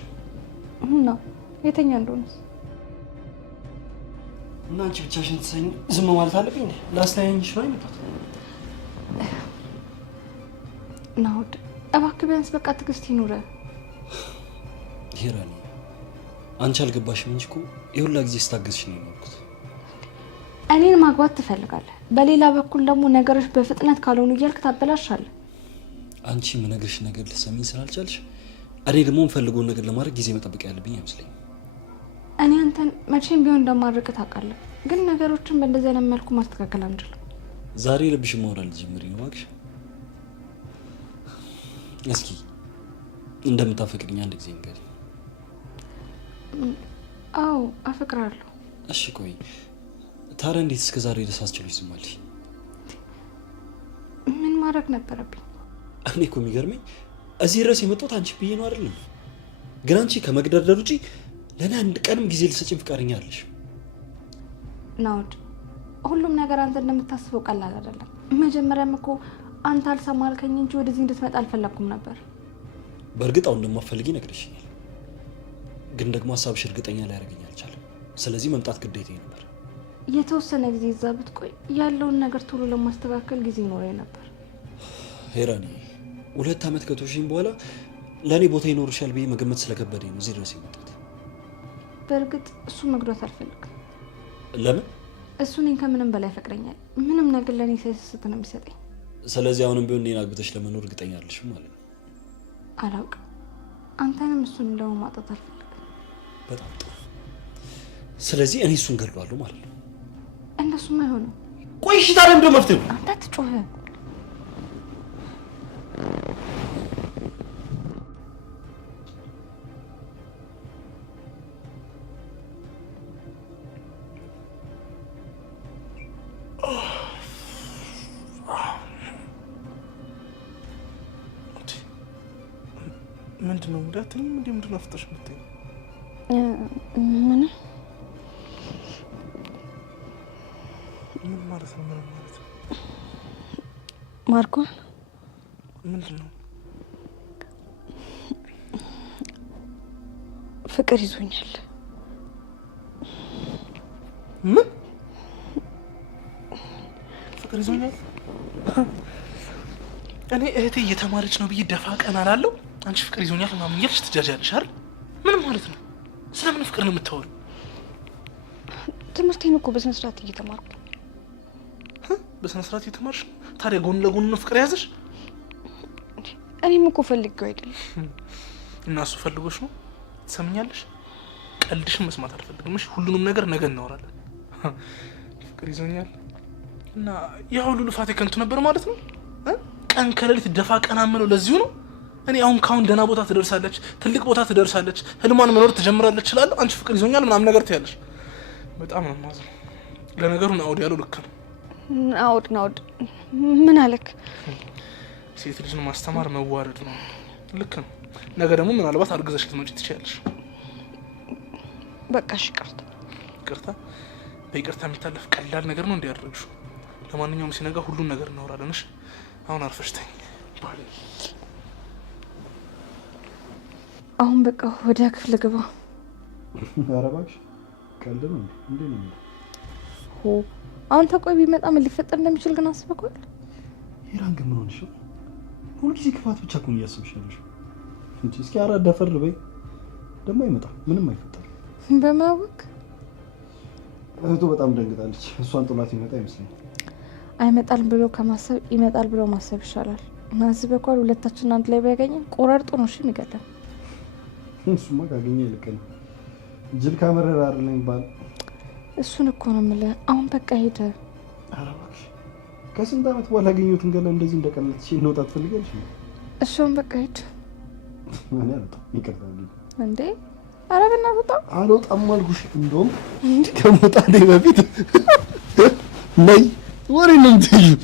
ነው የተኛ እንደሆነስ? እና አንቺ ብቻሽን ትሰኝ ዝም ማለት አለብኝ እንዴ? ላስተያየኝሽ ነው የመጣሁት። ናውድ እባክህ ቢያንስ በቃ ትዕግስት ይኑረ። ሄራኒ አንቺ አልገባሽም እንጂ እኮ የሁላ ጊዜ ስታገዝሽ ነው የኖርኩት። እኔን ማግባት ትፈልጋለህ፣ በሌላ በኩል ደግሞ ነገሮች በፍጥነት ካልሆኑ እያልክ ታበላሻለህ። አንቺ የምነግርሽ ነገር ልትሰሚኝ ስላልቻልሽ እኔ ደግሞ የምፈልገውን ነገር ለማድረግ ጊዜ መጠበቅ ያለብኝ አይመስለኝም። እኔ አንተን መቼም ቢሆን እንደማድረግ ታውቃለህ፣ ግን ነገሮችን በእንደዚህ አይነት መልኩ ማስተካከል አንችልም። ዛሬ ልብሽ ማውራል ጀምሪ ነው እባክሽ። እስኪ እንደምታፈቅሪኝ አንድ ጊዜ ንገሪኝ። አዎ አፈቅራለሁ። እሺ ቆይ ታዲያ እንዴት እስከ ዛሬ ድረስ አስችሎሽ ዝም አልሽ? ምን ማድረግ ነበረብኝ? እኔ እኮ የሚገርመኝ እዚህ ድረስ የመጣሁት አንቺ ብዬ ነው አይደለም፣ ግን አንቺ ከመግደርደር ውጪ ለእኔ አንድ ቀንም ጊዜ ልትሰጪኝ ፍቃደኛ አለሽ? ናውድ ሁሉም ነገር አንተ እንደምታስበው ቀላል አይደለም። መጀመሪያም እኮ አንተ አልሰማ አልከኝ እንጂ ወደዚህ እንድትመጣ አልፈለኩም ነበር። በእርግጥ አሁን እንደማትፈልጊ ነግረሽኛል፣ ግን ደግሞ ሀሳብሽ እርግጠኛ ሊያደርገኝ አልቻለም። ስለዚህ መምጣት ግዴታዬ ነበር። የተወሰነ ጊዜ እዛ ብትቆይ ያለውን ነገር ቶሎ ለማስተካከል ጊዜ ይኖረኝ ነበር። ሄራኒ 2 ዓመት ከተውሽኝ በኋላ ለእኔ ቦታ ይኖርሻል ብዬ መገመት ስለከበደኝ ነው እዚህ ድረስ የመጣሁት። በእርግጥ እሱ መግደት አልፈልግም። ለምን? እሱ እኔን ከምንም በላይ ያፈቅረኛል። ምንም ነገር ለእኔ ሳይሰስት ነው የሚሰጠኝ። ስለዚህ አሁንም ቢሆን እኔን አግብተሽ ለመኖር እርግጠኛ አለሽም ማለት ነው? አላውቅም። አንተንም እሱን ደግሞ ማጣት አልፈልግም። በጣም ጥሩ። ስለዚህ እኔ እሱን ገድሏለሁ ማለት ነው? እንደሱም አይሆንም። ቆይ እሺ ታዲያ ምንድን ነው መፍትሄው? አንተ አትጮህ። ምንድን ነው እንዳትልም እንዴ? ምንድን ነው ፍጠሽ የምትይኝ? ምን ማለት ነው? ምን ማለት ነው? ማርኮን ምንድን ነው? ፍቅር ይዞኛል። ምን ፍቅር ይዞኛል? እኔ እህቴ እየተማረች ነው ብዬ ደፋ ቀና አላለሁ። አንቺ ፍቅር ይዞኛል ምናምን እያልሽ ትጃጃለሽ አይደል? ምን ማለት ነው? ስለምን ፍቅር ነው የምታወሪው? ትምህርቴን እኮ በስነ ስርዓት እየተማርኩ ነው። በስነ ስርዓት እየተማርሽ? ታዲያ ጎን ለጎን ነው ፍቅር ያዘሽ? እኔም እኮ ፈልጌው አይደለም። እና እሱ ፈልጎሽ ነው? ትሰምኛለሽ? ቀልድሽን መስማት አልፈልግም። እሺ ሁሉንም ነገር ነገ እናወራለን። ፍቅር ይዞኛል እና ያ ሁሉ ልፋቴ ከንቱ ነበር ማለት ነው? ቀን ከሌሊት ደፋ ቀና የምለው ለዚሁ ነው? እኔ አሁን ካሁን ደህና ቦታ ትደርሳለች፣ ትልቅ ቦታ ትደርሳለች፣ ህልሟን መኖር ትጀምራለች እችላለሁ። አንቺ ፍቅር ይዞኛል ምናምን ነገር ትያለሽ። በጣም ነው የማዝነው። ለነገሩ ናውድ ያለው ልክ ነው። ናውድ ምን አለክ? ሴት ልጅን ማስተማር መዋረድ ነው። ልክ ነው። ነገ ደግሞ ምናልባት አርግዘሽ ልትመጪ ትችያለሽ። በቃ እሺ ይቅርታ። ይቅርታ? በይቅርታ የሚታለፍ ቀላል ነገር ነው እንዲያደርግሽው። ለማንኛውም ሲነጋ ሁሉን ነገር እናወራለን። እሺ አሁን አርፈሽ ተኝ። አሁን በቃ ወደ ክፍል ግባ። ኧረ እባክሽ ቀልድ ነው እንዴ? ሆ አንተ ቆይ ቢመጣ ምን ሊፈጠር እንደሚችል ግን አስበኳል? ሄራን ግን ምን ሆነሽ ነው? ሁልጊዜ ክፋት ብቻ እኮ ነው እያሰብሽ ያለሽው። እስኪ አራት ደፈር በይ። ደግሞ አይመጣም፣ ምንም አይፈጠርም። በማወቅ እህቱ በጣም ደንግጣለች። እሷን ጥላት ይመጣ ይመስለኛል። አይመጣል ብሎ ከማሰብ ይመጣል ብሎ ማሰብ ይሻላል። እና እዚህ በኳል ሁለታችን አንድ ላይ ቢያገኘን ቆራርጦ ነው እሺ የሚገለም። እሱማ ካገኘ ይልቅ ነው። ጅል ካመረረ አይደለም ይባል። እሱን እኮ ነው የምልህ። አሁን በቃ ሄደ። ኧረ እባክሽ ከስንት ዓመት በኋላ ያገኘሁትን ገላ እንደዚህ እንደቀለጥሽ እንወጣ ትፈልጊያለሽ? እሱን በቃ ሄደ። እኔ አልወጣም። ይቅርታ እንዴ! ኧረ በእናትህ ውጣ። አልወጣም አልኩሽ። እንደውም ከመውጣቴ በፊት ነይ ወሬ ነው የምትይው።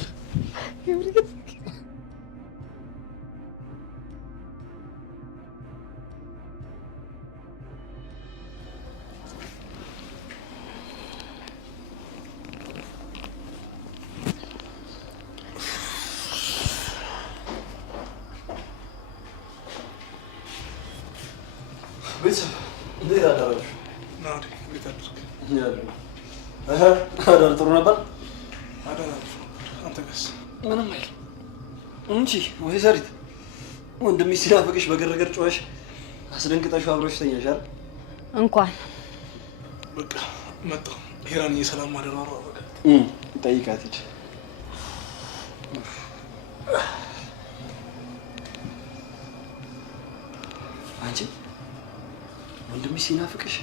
አዳር ጥሩ ነበር። ምንም አይልም እንጂ ወይዘሪት ወንድምሽ ሲናፍቅሽ በግርግር ጮኸሽ አስደንግጠሽው አብረሽ ተኛሽ አይደል? እንኳን በቃ መጣሁ። ሄራን የሰላም ማደራሩ አበቃ። ጠይቃት ሂጅ። አንቺ ወንድምሽ ሲናፍቅሽ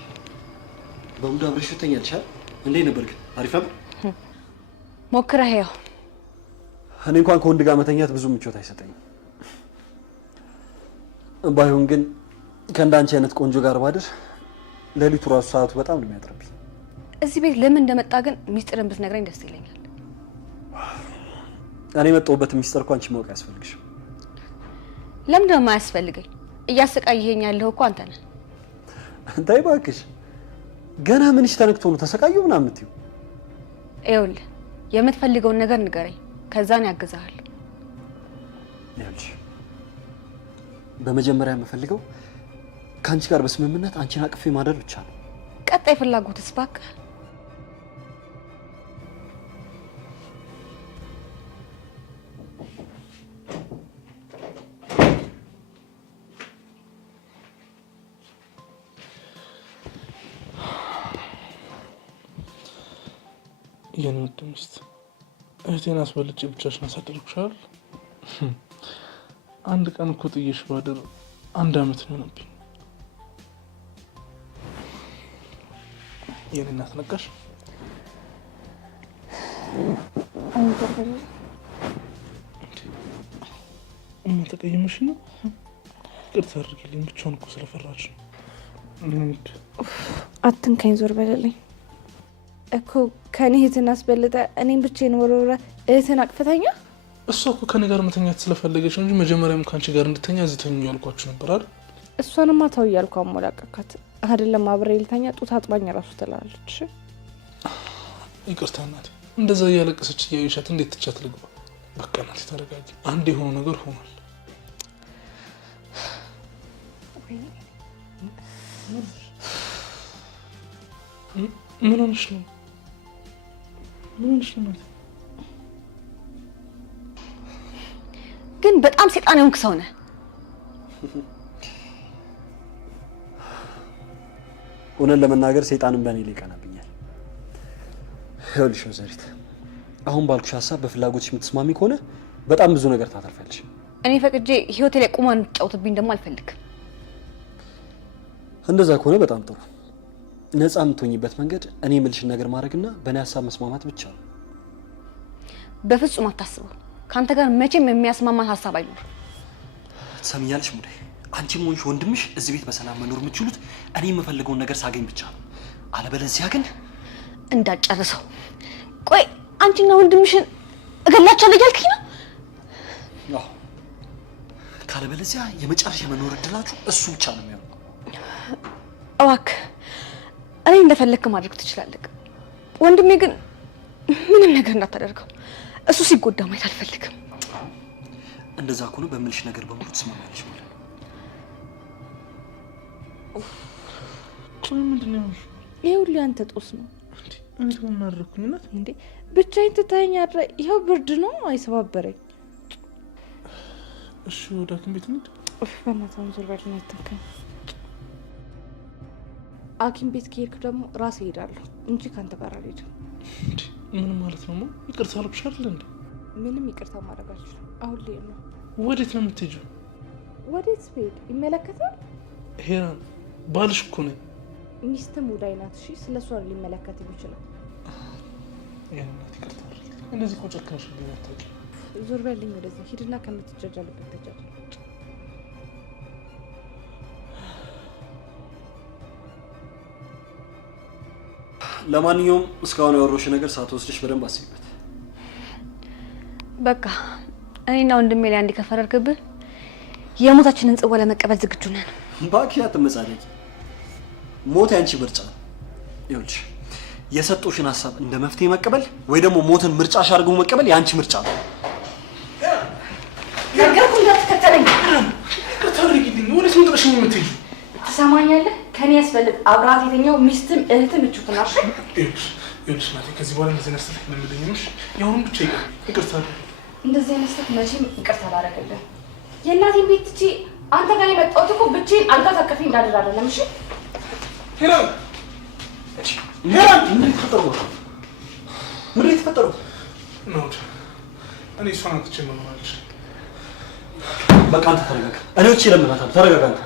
በሙሉ አብረሽው ተኛልሽ አይደል? እንዴት ነበር ግን? አሪፍ ነበር? ሞክረህ ያው እኔ እንኳን ከወንድ ጋር መተኛት ብዙ ምቾት አይሰጠኝም። ባይሆን ግን ከእንዳንቺ አይነት ቆንጆ ጋር ባድር ሌሊቱ ራሱ ሰዓቱ በጣም ነው የሚያጥርብኝ። እዚህ ቤት ለምን እንደመጣ ግን ሚስጥርን ብትነግረኝ ደስ ይለኛል። እኔ የመጣሁበት ሚስጥር እኮ አንቺ ማወቅ አያስፈልግሽም። ለምን ደግሞ አያስፈልገኝ? እያሰቃየኸኝ ያለኸው እኮ አንተ ነህ። እንታይ እባክሽ፣ ገና ምንሽ ተነክቶ ነው ተሰቃዩ ምናምን የምትይው? ይኸውልህ የምትፈልገውን ነገር ንገረኝ፣ ከዛን ያግዛሃል። ይኸውልሽ በመጀመሪያ የምፈልገው ከአንቺ ጋር በስምምነት አንቺን አቅፌ ማደር ብቻ ነው። ቀጣይ ፍላጎትስ እባክህ? የኔ ውድ ሚስት እህቴን አስበልጬ ብቻሽን አሳደርኩሻል። አንድ ቀን እኮ ጥዬሽ ባድር 1 ዓመት ነው የሆነብኝ። የኔ እናት ነቃሽ? እማ ተቀየመሽ ነው? ይቅርታ አድርጊልኝ፣ ብቻውን እኮ ስለፈራች ነው። አትንካኝ፣ ዞር በለልኝ እኮ። ከኔ እህትን አስበልጠ እኔም ብቻዬን ወረወረ እህትን አቅፈተኛ። እሷ እኮ ከኔ ጋር መተኛት ስለፈለገች እንጂ መጀመሪያም ከአንቺ ጋር እንድተኛ እዚህ ተኙ ያልኳችሁ ነበር አይደል? እሷንማ ተው እያልኩ አሞላቀካት አይደለም። አብሬ ልተኛ ጡት አጥባኝ ራሱ ትላለች። ይቅርታ እናቴ፣ እንደዛ እያለቀሰች እያየሻት እንዴት ትቻት ልግባ? በቃ እናቴ ተረጋጊ። አንድ የሆነው ነገር ሆኗል። ምን ሆነሽ ነው? ምን ሆነሽ ነው እናቴ? ግን በጣም ሰይጣን የሆንክ ሰው ነህ። እውነት ለመናገር ሰይጣንን በእኔ ላይ ይቀናብኛል። ይኸውልሽ ወይዘሪት፣ አሁን ባልኩሽ ሀሳብ በፍላጎትሽ የምትስማሚ ከሆነ በጣም ብዙ ነገር ታተርፊያለሽ። እኔ ፈቅጄ ህይወቴ ላይ ቁማ እንድትጫወትብኝ ደግሞ አልፈልግም። እንደዛ ከሆነ በጣም ጥሩ። ነፃ የምትሆኝበት መንገድ እኔ የምልሽን ነገር ማድረግና በእኔ ሀሳብ መስማማት ብቻ ነው። በፍጹም አታስበው። ከአንተ ጋር መቼም የሚያስማማን ሀሳብ አይኖርም። ትሰሚኛለሽ ሙዳይ? አንቺም ሆንሽ ወንድምሽ እዚህ ቤት በሰላም መኖር የምትችሉት እኔ የምፈልገውን ነገር ሳገኝ ብቻ ነው። አለበለዚያ ግን እንዳጨርሰው። ቆይ አንቺና ወንድምሽን እገላቸዋለሁ እያልክኝ ነው? አዎ። ካለበለዚያ የመጨረሻ የመኖር እድላችሁ እሱ ብቻ ነው የሚሆነው። እባክህ እኔ እንደፈለግክ ማድረግ ትችላለህ። ወንድሜ ግን ምንም ነገር እንዳታደርገው። እሱ ሲጎዳ ማየት አልፈልግም። እንደዛ ከሆነ በምልሽ ነገር በሙሉ ትስማማለሽ ማለት ነው። ቆይ ምንድን ነው ይሄ ሁሉ ያንተ ጦስ ነው እንዴ? እንዴ ምን አደረኩኝ እናት? እንዴ ብቻዬን ትተኸኝ አድረ። ይኸው ብርድ ነው አይሰባበረኝ። እሺ ወደ ሐኪም ቤት እንሂድ። በማታም ዞር በል ነው የተንከኝ። ሐኪም ቤት ከሄድክ ደግሞ ራሴ እሄዳለሁ እንጂ ካንተ ጋር አልሄድም። እንዴ ምን ማለት ነው? ይቅርታ አልኩሽ አይደል እንዴ? ምንም ይቅርታ ማድረግ አልችልም። አሁን ልሄድ ነው። ወዴት ነው የምትሄጂው? ወዴት ስሄድ ይመለከታል? ሄራን ባልሽ እኮ ነኝ። ሚስት ሙዳይ ናት። እሺ ስለሷ ሊመለከት ይችላል። ያንተ ይቅርታ እንደዚህ እኮ ጨክነሽ ቢያታቂ ዞር በልኝ ወደዛ ሂድና ከምትጃጃልበት ተጃጃል። ለማንኛውም እስካሁን ያወራሁሽ ነገር ሳትወስድሽ በደንብ አስቢበት። በቃ እኔና ወንድሜ ላይ አንድ ከፈረርክብህ የሞታችንን ጽዋ ለመቀበል ዝግጁ ነን። እባክሽ አትመጻደቂ። ሞት ያንቺ ምርጫ ነው። ይኸውልሽ የሰጡሽን ሀሳብ እንደ መፍትሄ መቀበል ወይ ደግሞ ሞትን ምርጫሽ አድርገው መቀበል ያንቺ ምርጫ ነው። ነገርኩህ እንዳትከተለኝ። ታድርጊልኝ ወለስ ምን ጥረሽ ነው የምትይው? ትሰማኛለህ? ከኔ ያስፈልግ አብራት የተኛው ሚስትም እህትም እቹትና እሺ ይኸውልሽ ናቴ ከዚህ በኋላ እንደዚህ ነስተህ ለምደኝሽ ያሁን ብቻ ይቅርታ። እንደዚህ አይነት ስህተት መቼም ይቅርታ አላደርግልህም። የእናቴን ቤት ትቼ አንተ ጋር የመጣሁት እኮ ብቻዬን አልጋ ታቀፊ እንዳደር አይደለም። እሺ ሄራን ምን ተፈጠሩ? ምን ተፈጠሩ? ነው እኔ እሷን አጥቼ መኖር አልችልም። በቃ አንተ ተረጋጋ። እኔ ወጥቼ ለምናታለሁ። ተረጋጋ አንተ